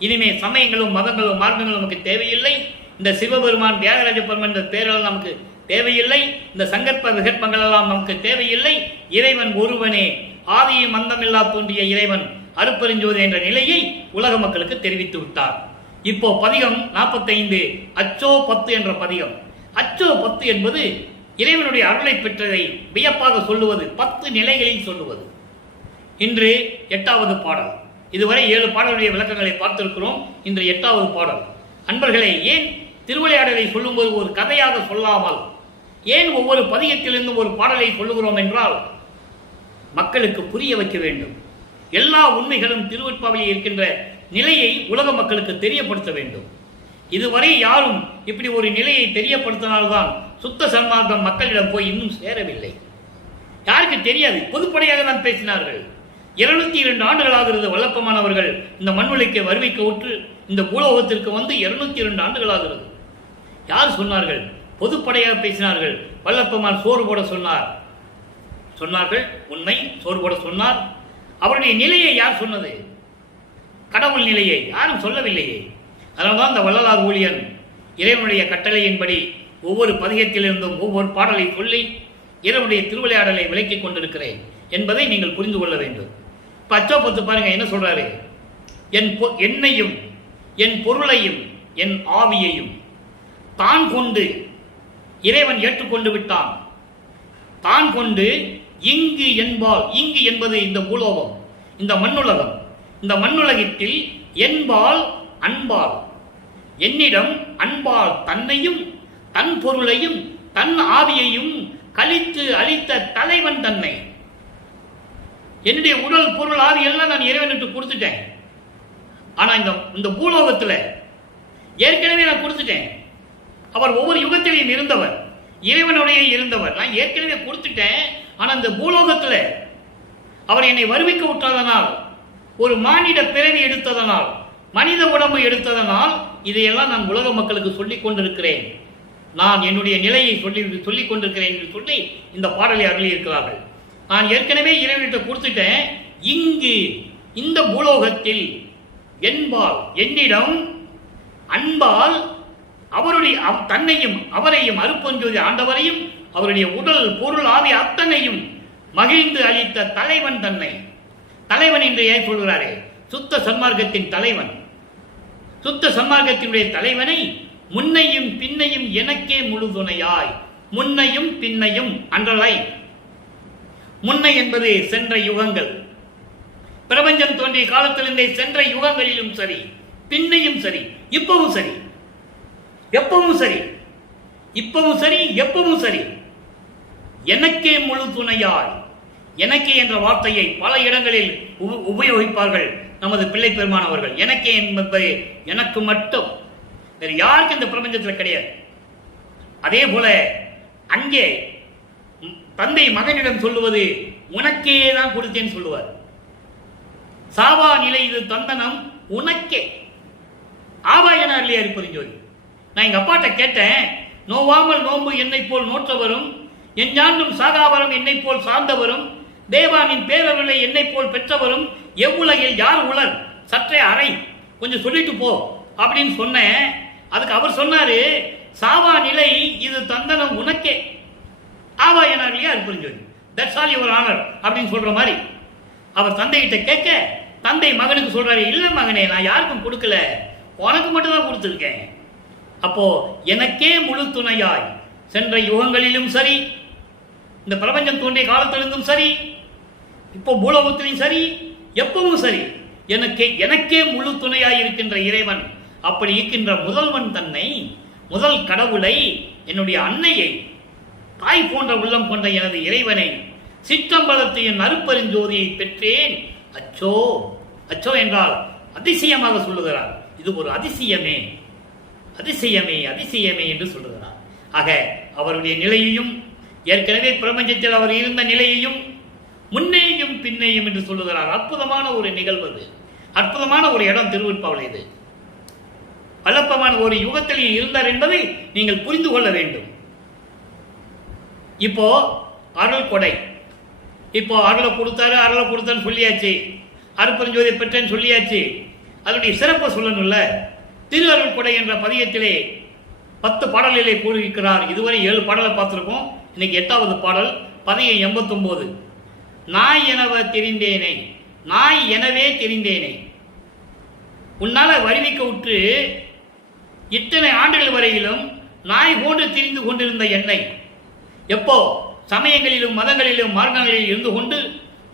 இனிமே சமயங்களும் மதங்களும் மார்க்கங்களும் நமக்கு தேவையில்லை. இந்த சிவபெருமான், தியாகராஜ பெருமான் என்ற பேரெல்லாம் நமக்கு தேவையில்லை. இந்த சங்கற்ப விகற்பங்கள் எல்லாம் நமக்கு தேவையில்லை. இறைவன் ஒருவனே, ஆதியும் அந்தமில்லா தோன்றிய இறைவன் அருப்பெருஞ்சோதி என்ற நிலையை உலக மக்களுக்கு தெரிவித்து விட்டார். இப்போ பதிகம் 45 அச்சோ 10 என்ற பதிகம். அச்சோ 10 என்பது இறைவனுடைய அருளை பெற்றதை வியப்பாக சொல்லுவது, 10 நிலைகளில் சொல்லுவது. இன்று 8வது பாடல். இதுவரை 7 பாடலுடைய விளக்கங்களை பார்த்திருக்கிறோம். இன்று 8வது பாடல். அன்பர்களே, ஏன் திருவிளையாடலை சொல்லும்போது ஒரு கதையாக சொல்லாமல் ஏன் ஒவ்வொரு பதிகத்திலிருந்தும் ஒரு பாடலை சொல்லுகிறோம் என்றால், மக்களுக்கு புரிய வைக்க வேண்டும். எல்லா உண்மைகளும் திருவெட்பாவையில் இருக்கின்ற நிலையை உலக மக்களுக்கு தெரியப்படுத்த வேண்டும். இதுவரை யாரும் இப்படி ஒரு நிலையை தெரியப்படுத்தினால்தான் சுத்த சன்மார்க்கம் மக்களிடம் போய் இன்னும் சேரவில்லை. யாருக்கு தெரியாது, பொதுப்படையாக தான் பேசினார்கள். 202 ஆண்டுகளாகிறது வல்லப்பமானவர்கள் இந்த மண்ணுலைக்கு வருவிக்க உற்று இந்த பூலோகத்திற்கு வந்து 202 ஆண்டுகளாகிறது. யார் சொன்னார்கள்? பொதுப்படையாக பேசினார்கள். வல்லப்பமான் சோறு போட சொன்னார்கள். உண்மை, சோறு போட சொன்னார். அவருடைய நிலையை யார் சொன்னது? கடவுள் நிலையை யாரும் சொல்லவில்லையே. அதனால்தான் இந்த வள்ளலார் ஊழியன் இறைவனுடைய கட்டளையின்படி ஒவ்வொரு பதிகத்திலிருந்தும் ஒவ்வொரு பாடலை சொல்லி இறைவனுடைய திருவிளையாடலை விளக்கிக் கொண்டிருக்கிறேன் என்பதை நீங்கள் புரிந்து கொள்ள வேண்டும். இப்போ அச்சோ 10 பாருங்க என்ன சொல்றாரு. என்னையும் என் பொருளையும் என் ஆவியையும் தான் கொண்டு இறைவன் ஏற்றுக்கொண்டு விட்டான். தான் கொண்டு இங்கு என்பால், இங்கு என்பது இந்த பூலோகம், இந்த மண்ணுலகம். இந்த மண்ணுலகத்தில் என்பால் அன்பால், என்னிடம் அன்பால் தன்னையும் தன் பொருளையும் தன் ஆவியையும் கழித்து அளித்த தலைவன் தன்னை. என்னுடைய உடல் பொருள் ஆவி எல்லாம் நான் இறைவனுக்கு கொடுத்துட்டேன். ஆனா இந்த பூலோகத்தில் ஏற்கனவே நான் கொடுத்துட்டேன். அவர் ஒவ்வொரு யுகத்திலையும் இருந்தவர், இறைவனுடைய இருந்தவர். நான் ஏற்கனவே கொடுத்துட்டேன். ஆனா இந்த பூலோகத்தில் அவர் என்னை வருவிக்க விட்டாதனால் ஒரு மானிட பிறவி எடுத்ததனால், மனித உடம்பு எடுத்ததனால் இதையெல்லாம் நான் உலக மக்களுக்கு சொல்லிக் கொண்டிருக்கிறேன், நான் என்னுடைய நிலையை சொல்லிக் கொண்டிருக்கிறேன் என்று சொல்லி இந்த பாடலை அருளி இருக்கிறார்கள். நான் ஏற்கனவே இறைவனிட்ட கொடுத்துட்டேன். இங்கு இந்த பூலோகத்தில் என்பால் என்னிடம் அன்பால் அவருடைய தன்னையும் அவரையும் அருப்பஞ்சோதி ஆண்டவரையும் அவருடைய உடல் பொருள் ஆவி அத்தனையும் மகிழ்ந்து அளித்த தலைவன் தன்னை, தலைவன் என்று ஏன் சொல்கிறாரே, சுத்த சன்மார்க்கத்தின் தலைவன், சுத்த சன்மார்க்கத்தினுடைய தலைவனை முன்னையும் பின்னையும் எனக்கே முழு துணையாய், முன்னையும் பின்னையும் அன்றலை. முன்னை என்பது சென்ற யுகங்கள், பிரபஞ்சம் தோன்றிய காலத்திலிருந்தே சென்ற யுகங்களிலும் சரி, பின்னையும் சரி, இப்பவும் சரி, எப்பவும் சரி, இப்பவும் சரி, எப்பவும் சரி, எனக்கே முழு துணையாய். எனக்கே என்ற வார்த்தையை பல இடங்களில் உபயோகிப்பார்கள் நமது பிள்ளை பெருமானவர்கள். எனக்கே என்பது எனக்கு மட்டும், வேறு யாருக்கு இந்த பிரபஞ்சத்தில் கிடையாது. அதே போல அங்கே தந்தை மகனிடம் சொல்லுவது உனக்கே தான் கொடுத்தேன்னு சொல்லுவார். சாவா நிலை இது தந்தனம் உனக்கே. ஆபாயன அருளியா இருப்பது. நான் எங்க அப்பாட்ட கேட்டேன், நோவாமல் நோம்பு என்னை போல் நோற்றவரும், என் ஞாண்டும் சாகாவரம் என்னை போல் சார்ந்தவரும், தேவானின் பேரருளை என்னை போல் பெற்றவரும் எவ்வுலகில் யார் உலர், சற்றே அறை கொஞ்சம் சொல்லிட்டு போ அப்படின்னு சொன்னேன். அதுக்கு அவர் சொன்னாரு, சாவா நிலை இது தந்தனம் உனக்கே. ஆபாயன அருளியா இருப்பது. தட்ஸ் ஆல் யுவர் ஆனர் அப்படின்னு சொல்ற மாதிரி அவர் தந்தைகிட்ட கேட்க, தந்தை மகனுக்கு சொல்றாரு, இல்ல மகனே, நான் யாருக்கும் கொடுக்கல, உனக்கு மட்டும் தான் கொடுத்துருக்கேன். அப்போ எனக்கே முழு துணையாய், சென்ற யுகங்களிலும் சரி, இந்த பிரபஞ்சம் தோன்றிய காலத்திலிருந்தும் சரி, இப்போ பூலோகத்திலும் சரி, எப்பவும் சரி, எனக்கே முழு துணையாய் இருக்கின்ற இறைவன், அப்படி இருக்கின்ற முதல்வன் தன்னை, முதல் கடவுளை, என்னுடைய அன்னையை, தாய் போன்ற உள்ளம் கொண்ட எனது இறைவனை, சிற்றம்பலத்தை என் அருப்பெருஞ்சோதியை பெற்றேன். அச்சோ அச்சோ என்றால் அதிசயமாக சொல்லுகிறார். இது ஒரு அதிசயமே, அதிசயமே, அதிசயமே என்று சொல்லுகிறார். ஆக அவருடைய நிலையையும், ஏற்கனவே பிரபஞ்சத்தில் அவர் இருந்த நிலையையும், முன்னேயும் பின்னேயும் என்று சொல்லுகிறார். அற்புதமான ஒரு நிகழ்வு, அற்புதமான ஒரு இடம் திருவெண்பாவில். இது வல்லப்பமான ஒரு யுகத்தில் இருந்தார் என்பதை நீங்கள் புரிந்து கொள்ள வேண்டும். இப்போ அருள் கொடை, இப்போ அருளை கொடுத்தாருன்னு சொல்லியாச்சு, அருப்பெருஞ்சோதியை பெற்றேன்னு சொல்லியாச்சு. அதனுடைய சிறப்பை சொல்லணும்ல. திரு அருள் கொடை என்ற பதியத்திலே 10 பாடல்களை கூறியிருக்கிறார். இதுவரை 7 பாடலை பார்த்திருக்கோம். இன்னைக்கு 8வது பாடல், பதியம் 89. நாய் எனவ தெரிந்தேனே, நாய் எனவே தெரிந்தேனே, உன்னால வடிவிக்க உற்று இத்தனை ஆண்டுகள் வரையிலும் நாய் போன்று திரிந்து கொண்டிருந்த என்னை, எப்போ சமயங்களிலும் மதங்களிலும் மார்க்கங்களில் இருந்து கொண்டு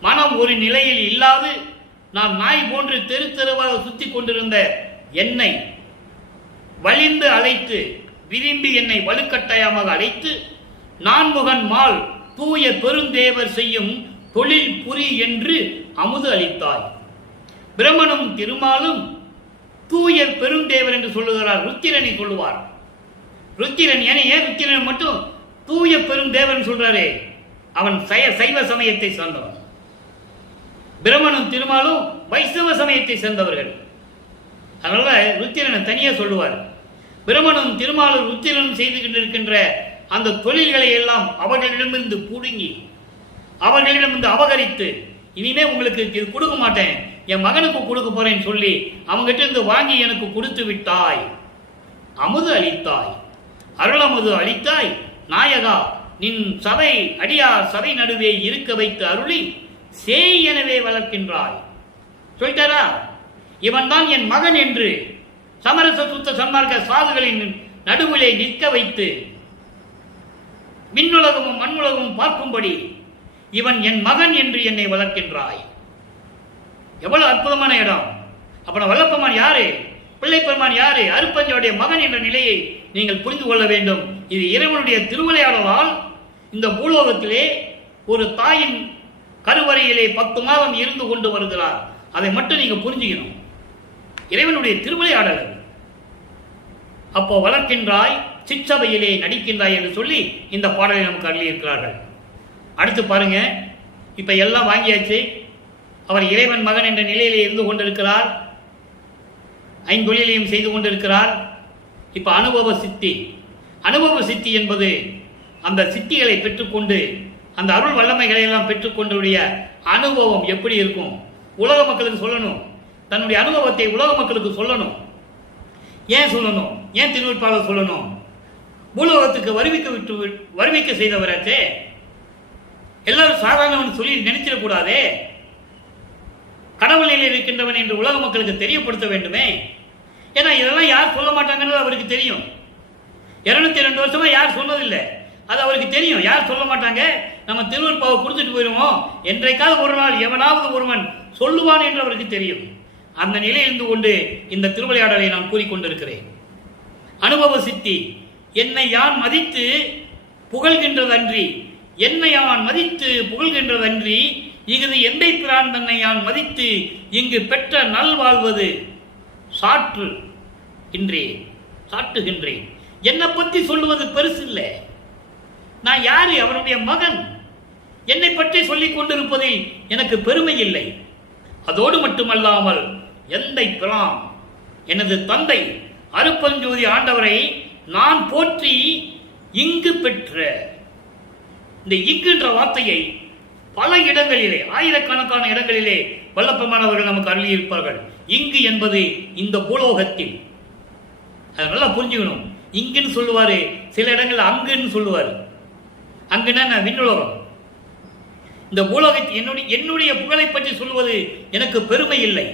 மனம் ஒரு நிலையில் இல்லாது நாம் நாய் போன்று தெரு தெருவாக சுத்தி கொண்டிருந்த என்னை வலிந்து அழைத்து, விரும்பி என்னை வலுக்கட்டாயமாக அழைத்து, நான்முகன் மால் தூய பெருந்தேவர் செய்யும் தொழில் புரி என்று அமுது அளித்தாய். பிரம்மனும் திருமாலும் தூய பெருந்தேவர் என்று சொல்லுகிறார். ருத்திரனை சொல்லுவார். ருத்திரன் ஏன் ருத்திரன் மட்டும் தூய பெருந்தேவன் சொல்றாரே, அவன் சைவ சமயத்தை சேர்ந்தவன். பிரம்மனும் திருமாலும் வைஷ்ணவ சமயத்தை சேர்ந்தவர்கள். அதனால ருத்திரனை தனியா சொல்லுவார். பிரம்மனும் திருமாலும் ருத்திரனும் செய்து கொண்டிருக்கின்ற அந்த தொழில்களை எல்லாம் அவர்களிடமிருந்து புடுங்கி, அவர்களிடமிருந்து அபகரித்து, இனிமே உங்களுக்கு இது கொடுக்க மாட்டேன், என் மகனுக்கு கொடுக்க போறேன்னு சொல்லி அவங்ககிட்ட இருந்து வாங்கி எனக்கு கொடுத்து விட்டாய். அமுது அளித்தாய், அருளமுது அளித்தாய். நாயகா, நின் சபை அடியார் சபை நடுவே இருக்க வைத்து அருளி சேய் எனவே வளர்க்கின்றாய். சொல்லிட்டாரா? இவன் தான் என் மகன் என்று சமரச சுத்த சன்மார்க்க சாதுகளின் நடுவிலே நிற்க வைத்து, விண்ணுலகமும் மண்ணுலகமும் பார்க்கும்படி இவன் என் மகன் என்று என்னை வளர்க்கின்றாய். எவ்வளவு அற்புதமான இடம். அப்ப வல்லப்பெருமான் யாரு? பிள்ளை பெருமான் யாரு? அருப்பஞ்சோடைய மகன் என்ற நிலையை நீங்கள் புரிந்து கொள்ள வேண்டும். இது இறைவனுடைய திருவிளையாடலால் இந்த பூலோகத்திலே ஒரு தாயின் கருவறையிலே 10 மாதம் இருந்து கொண்டு வருகிறார். அதை மட்டும் நீங்க புரிஞ்சுக்கணும். இறைவனுடைய திருவிளையாடல். அப்போ வளர்க்கின்றாய், சிற்றபையிலே நடிக்கின்றாய் என்று சொல்லி இந்த பாடலை நமக்கு அருளி இருக்கிறார்கள். அடுத்து பாருங்க, இப்ப எல்லாம் வாங்கியாச்சு, அவர் இறைவன் மகன் என்ற நிலையிலே இருந்து கொண்டிருக்கிறார். ஐந்தொழிலையும் செய்து கொண்டிருக்கிறார். இப்ப அனுபவ சித்தி. அனுபவ சித்தி என்பது அந்த சித்திகளை பெற்றுக்கொண்டு அந்த அருள் வல்லமைகளை எல்லாம் பெற்றுக்கொண்டுடைய அனுபவம் எப்படி இருக்கும் உலக மக்களுக்கு சொல்லணும். தன்னுடைய அனுபவத்தை உலக மக்களுக்கு சொல்லணும். ஏன் சொல்லணும்? ஏன் திருவெட்பாளர் சொல்லணும்? பூலோகத்துக்கு வருவிக்க செய்தவரே எல்லாரும் சாதாரணவன் சொல்லி நினைச்சிடக்கூடாதே. கடவுள் நிலையில் இருக்கின்றவன் என்று உலக மக்களுக்கு தெரியப்படுத்த வேண்டுமே. ஏன்னா இதெல்லாம் யார் சொல்ல மாட்டாங்கன்னு அவருக்கு தெரியும். 202 வருஷமா யார் சொன்னதில்லை, அது அவருக்கு தெரியும். யார் சொல்ல மாட்டாங்க, நம்ம திருவெட்பாவை கொடுத்துட்டு போயிடுவோம், என்றைக்காவது ஒரு நாள் எவனாவது ஒருவன் சொல்லுவான் என்று அவருக்கு தெரியும். அந்த நிலையில் இருந்து கொண்டு இந்த திருவிளையாடலை நான் கூறிக்கொண்டிருக்கிறேன். அனுபவ சித்தி. என்னை யான் மதித்து புகழ்கின்றதன்றி, என்னை யான் மதித்து புகழ்கின்றதன்றி, இஃது எந்தை பிரான் தன்னை யான் மதித்து இங்கு பெற்ற நல்வாழ்வது சாற்று இன்றேன், சாட்டுகின்றேன். என்னை பற்றி சொல்லுவது பெருசு இல்லை. நான் யாரு? அவனுடைய மகன். என்னை பற்றி சொல்லிக் கொண்டிருப்பதில் எனக்கு பெருமை இல்லை. அதோடு மட்டுமல்லாமல் எந்தை பிரான் எனது தந்தை அருட்பெருஞ்சோதி ஆண்டவரை நான் போற்றி இங்கு பெற்ற இந்த இங்குன்ற வார்த்தையை பல இடங்களிலே, ஆயிரக்கணக்கான இடங்களிலே வல்லப்பெருமானவர்கள் நமக்கு அருளியிருப்பார்கள். இங்கு என்பது இந்த பூலோகத்தில். அதை நல்லா புரிஞ்சுக்கணும். இங்குன்னு சொல்லுவாரு, சில இடங்கள் அங்குன்னு சொல்லுவாரு. அங்குன்னா விண்ணுலகம். இந்த பூலோகத்தில் என்னுடைய புகழை பற்றி சொல்லுவது எனக்கு பெருமை இல்லை.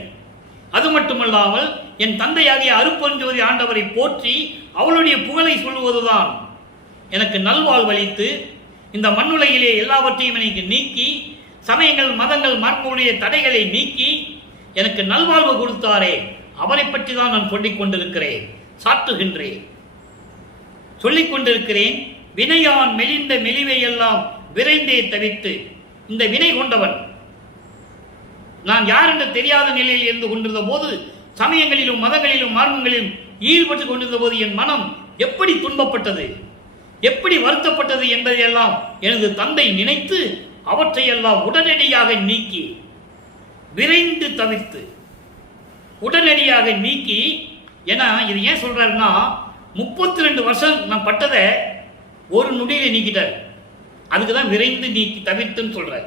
அது மட்டுமல்லாமல் என் தந்தையாகிய அருட்பெருஞ்சோதி ஆண்டவரை போற்றி அவளுடைய புகழை சொல்லுவதுதான் எனக்கு நல்வாழ்வளித்து இந்த மண்ணுலகிலே எல்லாவற்றையும் எனக்கு நீக்கி, சமயங்கள் மதங்கள் மரபுடைய தடைகளை நீக்கி எனக்கு நல்வாழ்வு கொடுத்தாரே, அவரை பற்றி தான் நான் சொல்லிக் கொண்டிருக்கிறேன், சாற்றுகின்றேன், சொல்லிக் கொண்டிருக்கிறேன். வினையான் மெலிந்த மெலிவை எல்லாம் விரைந்தே தவித்து, இந்த வினை கொண்டவன் நான் யார் என்று தெரியாத நிலையில் இருந்து கொண்டிருந்த போது, சமயங்களிலும் மதங்களிலும் மார்க்கங்களிலும் ஈடுபட்டுக் கொண்டிருந்த போது என் மனம் எப்படி துன்பப்பட்டது, எப்படி வருத்தப்பட்டது என்பதையெல்லாம் எனது தந்தை நினைத்து அவற்றையெல்லாம் உடனடியாக நீக்கி, விரைந்து தவிர்த்து உடனடியாக நீக்கி. ஏன்னா இது ஏன் சொல்றாருன்னா, 32 வருஷம் நான் பட்டதை ஒரு நொடியில நீக்கிட்டார். அதுக்குதான் விரைந்து நீக்கி தவிர்த்துன்னு சொல்றார்.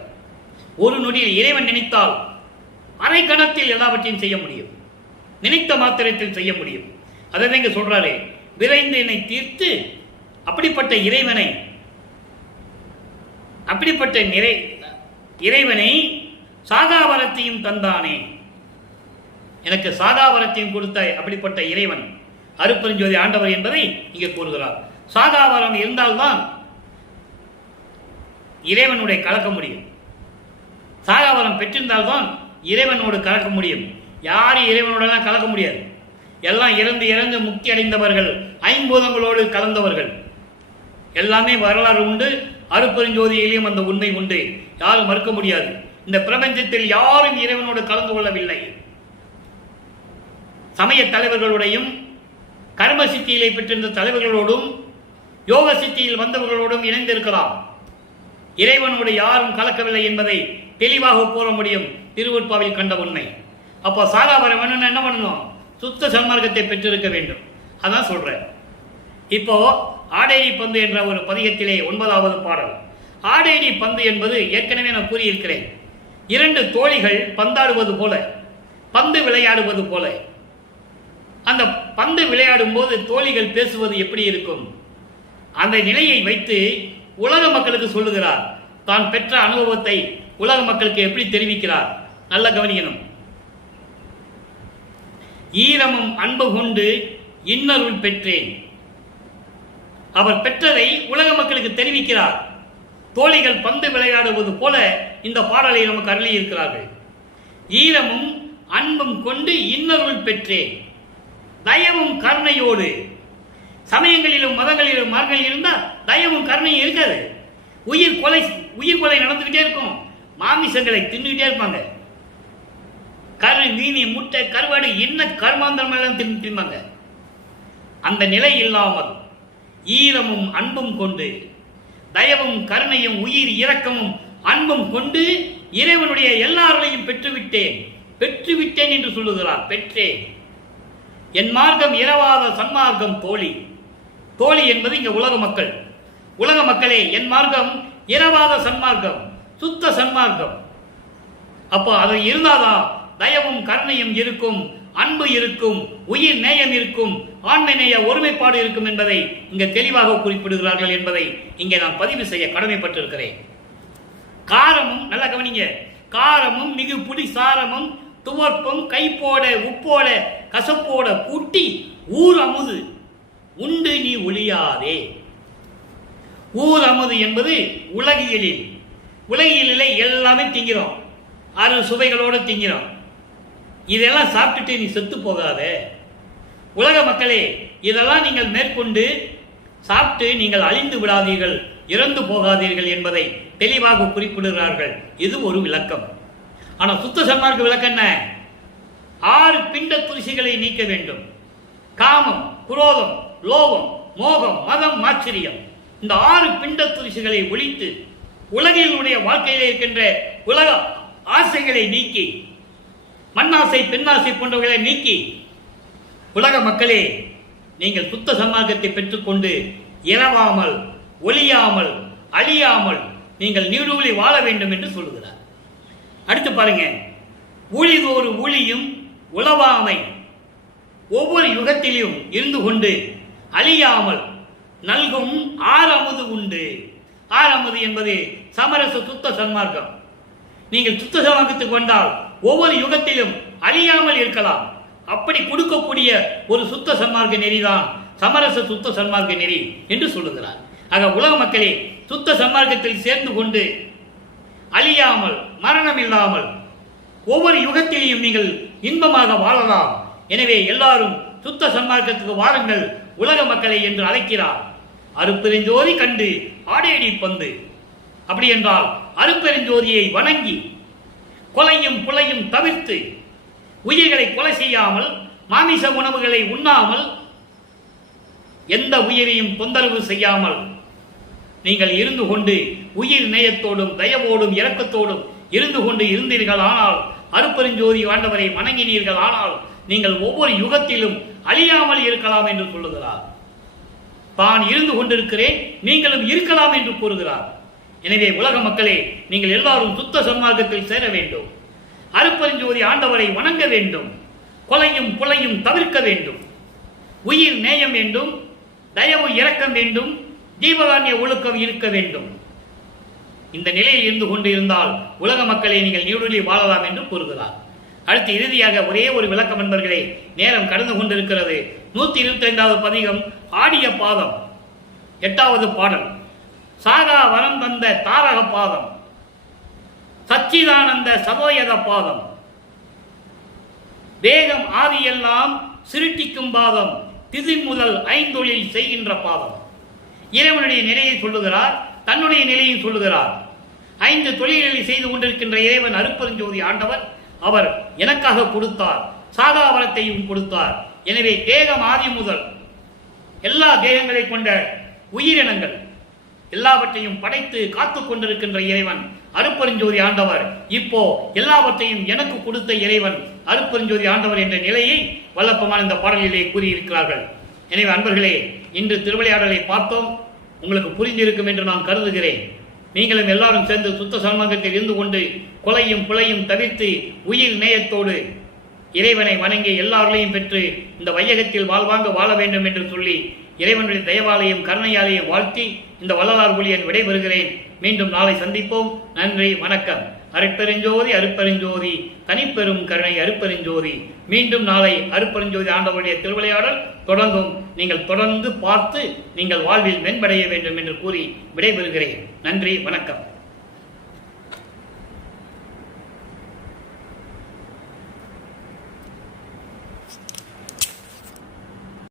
ஒரு நொடியில் இறைவன் நினைத்தால் அரை கணத்தில் எல்லாவற்றையும் செய்ய முடியும், நினைத்த மாத்திரத்தில் செய்ய முடியும். அதை இங்க சொல்றாரு, விரைந்து என்னை தீர்த்து. அப்படிப்பட்ட இறைவனை, அப்படிப்பட்ட இறைவனை சாகாவரத்தையும் தந்தானே, எனக்கு சாகாவரத்தையும் கொடுத்த அப்படிப்பட்ட இறைவன் அருட்பெருஞ்சோதி ஆண்டவர் என்பதை இங்கே கூறுகிறார். சாகாவரம் இருந்தால்தான் இறைவனுடைய கலக்க முடியும். சாகாவரம் பெற்றிருந்தால்தான் இறைவனோடு கலக்க முடியும். யாரும் இறைவனோடலாம் கலக்க முடியாது. எல்லாம் இறந்து இறந்து முக்தி அடைந்தவர்கள், ஐம்பூதங்களோடு கலந்தவர்கள். எல்லாமே வரலாறு உண்டு. அருட்பெருஞ்சோதியிலேயும் அந்த உண்மை உண்டு, யாரும் மறுக்க முடியாது. இந்த பிரபஞ்சத்தில் யாரும் இறைவனோடு கலந்து கொள்ளவில்லை. சமய தலைவர்களுடையும் கர்ம சித்தியிலே பெற்றிருந்த தலைவர்களோடும் யோக சித்தியில் வந்தவர்களோடும் இணைந்திருக்கலாம். இறைவனோடு யாரும் கலக்கவில்லை என்பதை தெளிவாக கூற முடியும். திருவெட்பாவில் கண்ட உண்மை. அப்போ சாகாவரம் வேணும்னா என்ன பண்ணணும்? சுத்த சன்மார்க்கத்தை பெற்றிருக்க வேண்டும். அதான் சொல்றேன். இப்போ ஆடேரி பந்து என்ற ஒரு பதிகத்திலே 9வது பாடல். ஆடேரி பந்து என்பது ஏற்கனவே நான் கூறியிருக்கிறேன். 2 தோழிகள் பந்தாடுவது போல, பந்து விளையாடுவது போல. அந்த பந்து விளையாடும் போது தோழிகள் பேசுவது எப்படி இருக்கும்? அந்த நிலையை வைத்து உலக மக்களுக்கு சொல்லுகிறார். தான் பெற்ற அனுபவத்தை உலக மக்களுக்கு எப்படி தெரிவிக்கிறார்? நல்ல கவனிக்கணும். ஈரமும் அன்பு கொண்டு இன்னருள் பெற்றேன். அவர் பெற்றதை உலக மக்களுக்கு தெரிவிக்கிறார். தோழிகள் பந்து விளையாடுவது போல இந்த பாடலை நமக்கு அருளி இருக்கிறார்கள். ஈரமும் அன்பும் கொண்டு இன்னருள் பெற்றேன், தயவும் கருணையோடு. சமயங்களிலும் மதங்களிலும் மார்க்கங்களில் இருந்தால் தயவும் கருணையும் இருக்காது. உயிர் கொலை நடந்துகிட்டே இருக்கும். மாமிசங்களை தின்னுகிட்டே இருப்பாங்க. கரு மீனி முட்டை கருவாடு என்ன கர்மாந்தரம் எல்லாம் தின்பாங்க. அந்த நிலை இல்லாமல் ஈரமும் அன்பும் கொண்டு, தயவும் கருணையும் உயிர் இரக்கமும் அன்பும் கொண்டு இறைவனுடைய எல்லாரையும் பெற்றுவிட்டேன் பெற்றுவிட்டேன் என்று சொல்லுகிறார். பெற்றேன். என் மார்க்கம் இரவாத சன்மார்க்கம் தோழி. தோழி என்பது இங்க உலக மக்கள். உலக மக்களே, என் மார்க்கம் இரவாத சன்மார்க்கம், சுத்த சன்மார்க்கம். அப்போ அது இருந்தாதான் தயவும் கருணையும் இருக்கும், அன்பு இருக்கும், உயிர் நேயம் இருக்கும், ஆண்மை நேய ஒருமைப்பாடு இருக்கும் என்பதை இங்க தெளிவாக குறிப்பிடுகிறார்கள் என்பதை இங்கே நான் பதிவு செய்ய கடமைப்பட்டிருக்கிறேன். காரமும், நல்லா கவனிங்க, காரமும் மிகு புடி சாரமும் துவர்ப்பும் கைப்போட உப்போட கசப்போட கூட்டி ஊர் அமுது உண்டு நீ ஒளியாதே. ஊர் அமுது என்பது உலகியலிலே எல்லாமே திங்கிறோம், அறு சுவைகளோடு திங்கிறோம். இதெல்லாம் சாப்பிட்டுட்டு நீ செத்து போகாத. உலக மக்களே, இதெல்லாம் நீங்கள் மேற்கொண்டு சாப்பிட்டு நீங்கள் அழிந்து விடாதீர்கள், இறந்து போகாதீர்கள் என்பதை தெளிவாக குறிப்பிடுகிறார்கள். இது ஒரு விளக்கம். ஆனால் சுத்த சன்மார்க்க விளக்கம் என்ன? 6 பிண்ட துரிசிகளை நீக்க வேண்டும். காமம், குரோதம், லோகம், மோகம், மதம், ஆச்சரியம், இந்த 6 பிண்ட துரிசிகளை ஒழித்து உலகினுடைய வாழ்க்கையில் இருக்கின்ற உலக ஆசைகளை நீக்கி, மண்ணாசை பெண்ணாசை போன்றவர்களை நீக்கி, உலக மக்களே நீங்கள் சுத்த சன்மார்க்கத்தை பெற்றுக்கொண்டு இரவாமல் ஒளியாமல் அழியாமல் நீங்கள் நீடூழி வாழ வேண்டும் என்று சொல்லுகிறார். அடுத்து பாருங்க, ஊழிதோறு ஊழியும் உளவாமை ஒவ்வொரு யுகத்திலும் இருந்து கொண்டு அழியாமல் நல்கும் ஆரமுது உண்டு. ஆரமுது என்பது சமரச சுத்த சன்மார்க்கம். நீங்கள் சுத்த சன்மார்க்கத்துக்கு வந்தால் ஒவ்வொரு யுகத்திலும் அழியாமல் இருக்கலாம். அப்படி கொடுக்கக்கூடிய ஒரு சுத்த சன்மார்க்க நெறிதான் சமரச சுத்த சன்மார்க்க நெறி என்று சொல்லுகிறார். ஆக உலக மக்களே, சுத்த சன்மார்க்கத்தில் சேர்ந்து கொண்டு அழியாமல் மரணம் இல்லாமல் ஒவ்வொரு யுகத்திலையும் நீங்கள் இன்பமாக வாழலாம். எனவே எல்லாரும் சுத்த சன்மார்க்கத்துக்கு வாருங்கள் உலக மக்களை என்று அழைக்கிறார். அருப்பெருஞ்சோதி கண்டு ஆடையடி பந்து. அப்படி என்றால் அருப்பெருஞ்சோதியை வணங்கி கொலையும் புலையும் தவிர்த்து உயிர்களை கொலை செய்யாமல், மாமிச உணவுகளை உண்ணாமல், எந்த உயிரையும் தொந்தரவு செய்யாமல் நீங்கள் இருந்து கொண்டு உயிர் நேயத்தோடும் தயவோடும் இரக்கத்தோடும் இருந்து கொண்டு இருந்தீர்கள் ஆனால், அருப்பெருஞ்சோதி ஆண்டவரை வணங்கினீர்கள் ஆனால், நீங்கள் ஒவ்வொரு யுகத்திலும் அழியாமல் இருக்கலாம் என்று சொல்லுகிறார். தான் இருந்து கொண்டிருக்கிறேன், நீங்களும் இருக்கலாம் என்று கூறுகிறார். எனவே உலக மக்களே, நீங்கள் எல்லாரும் சுத்த சன்மார்க்கத்தில் சேர வேண்டும். அருப்பெருஞ்சோதி ஆண்டவரை வணங்க வேண்டும். கொலையும் புலையும் தவிர்க்க வேண்டும். உயிர் நேயம் வேண்டும், தயவு இரக்கம் வேண்டும், ஜீவகாருண்ய ஒழுக்கம் இருக்க வேண்டும். இந்த நிலையில் இருந்து கொண்டு இருந்தால் உலக மக்களை நீங்கள் நீடூழி வாழலாம் என்று கூறுகிறார். அடுத்து இறுதியாக ஒரே ஒரு விளக்கம் என்பர்களே, நேரம் கடந்து கொண்டிருக்கிறது. 125வது பதிகம் ஆடிய பாதம், 8வது பாடல். சாகா வரம் தந்த தாரக பாதம், சச்சிதானந்த சதோயத பாதம், வேகம் ஆதியெல்லாம் சிருட்டிக்கும் பாதம், திதி முதல் ஐந்தொழில் செய்கின்ற பாதம். இறைவனுடைய நிலையை சொல்லுகிறார், தன்னுடைய நிலையை சொல்லுகிறார். 5 தொழில்களை செய்து கொண்டிருக்கின்ற இறைவன் அருப்பெருஞ்சோதி ஆண்டவர். அவர் எனக்காக கொடுத்தார், சாகாவரத்தையும் கொடுத்தார். எனவே தேகம் ஆதி முதல் எல்லா தேகங்களை கொண்ட உயிரினங்கள் எல்லாவற்றையும் படைத்து காத்து கொண்டிருக்கின்ற இறைவன் அருப்பெருஞ்சோதி ஆண்டவர். இப்போ எல்லாவற்றையும் எனக்கு கொடுத்த இறைவன் அருப்பெருஞ்சோதி ஆண்டவர் என்ற நிலையை வல்லப்பமான இந்த பாடலிலே கூறியிருக்கிறார்கள். எனவே அன்பர்களே, இன்று திருவிளையாடலை பார்த்தோம். உங்களுக்கு புரிந்திருக்கும் என்று நான் கருதுகிறேன். நீங்களும் எல்லாரும் சேர்ந்து சுத்த சன்மார்க்கத்தில் இருந்து கொண்டு கொலையும் புலையும் தவிர்த்து உயிர் நேயத்தோடு இறைவனை வணங்கி எல்லாரையும் பெற்று இந்த வையகத்தில் வாழ்வாங்க வாழ வேண்டும் என்று சொல்லி இறைவனுடைய தயவாலயம் கருணையாலயம் வாழ்த்தி இந்த வள்ளலார் ஒளியன் விடைபெறுகிறேன். மீண்டும் நாளை சந்திப்போம். நன்றி, வணக்கம். அருட்பெருஞ்சோதி அருட்பெருஞ்சோதி தனிப்பெரும் கருணை அருட்பெருஞ்சோதி. மீண்டும் நாளை அருட்பெருஞ்சோதி ஆண்டவருடைய திருவிளையாடல் தொடங்கும். நீங்கள் தொடர்ந்து பார்த்து நீங்கள் வாழ்வில் மேம்படைய வேண்டும் என்று கூறி விடைபெறுகிறேன். நன்றி, வணக்கம்.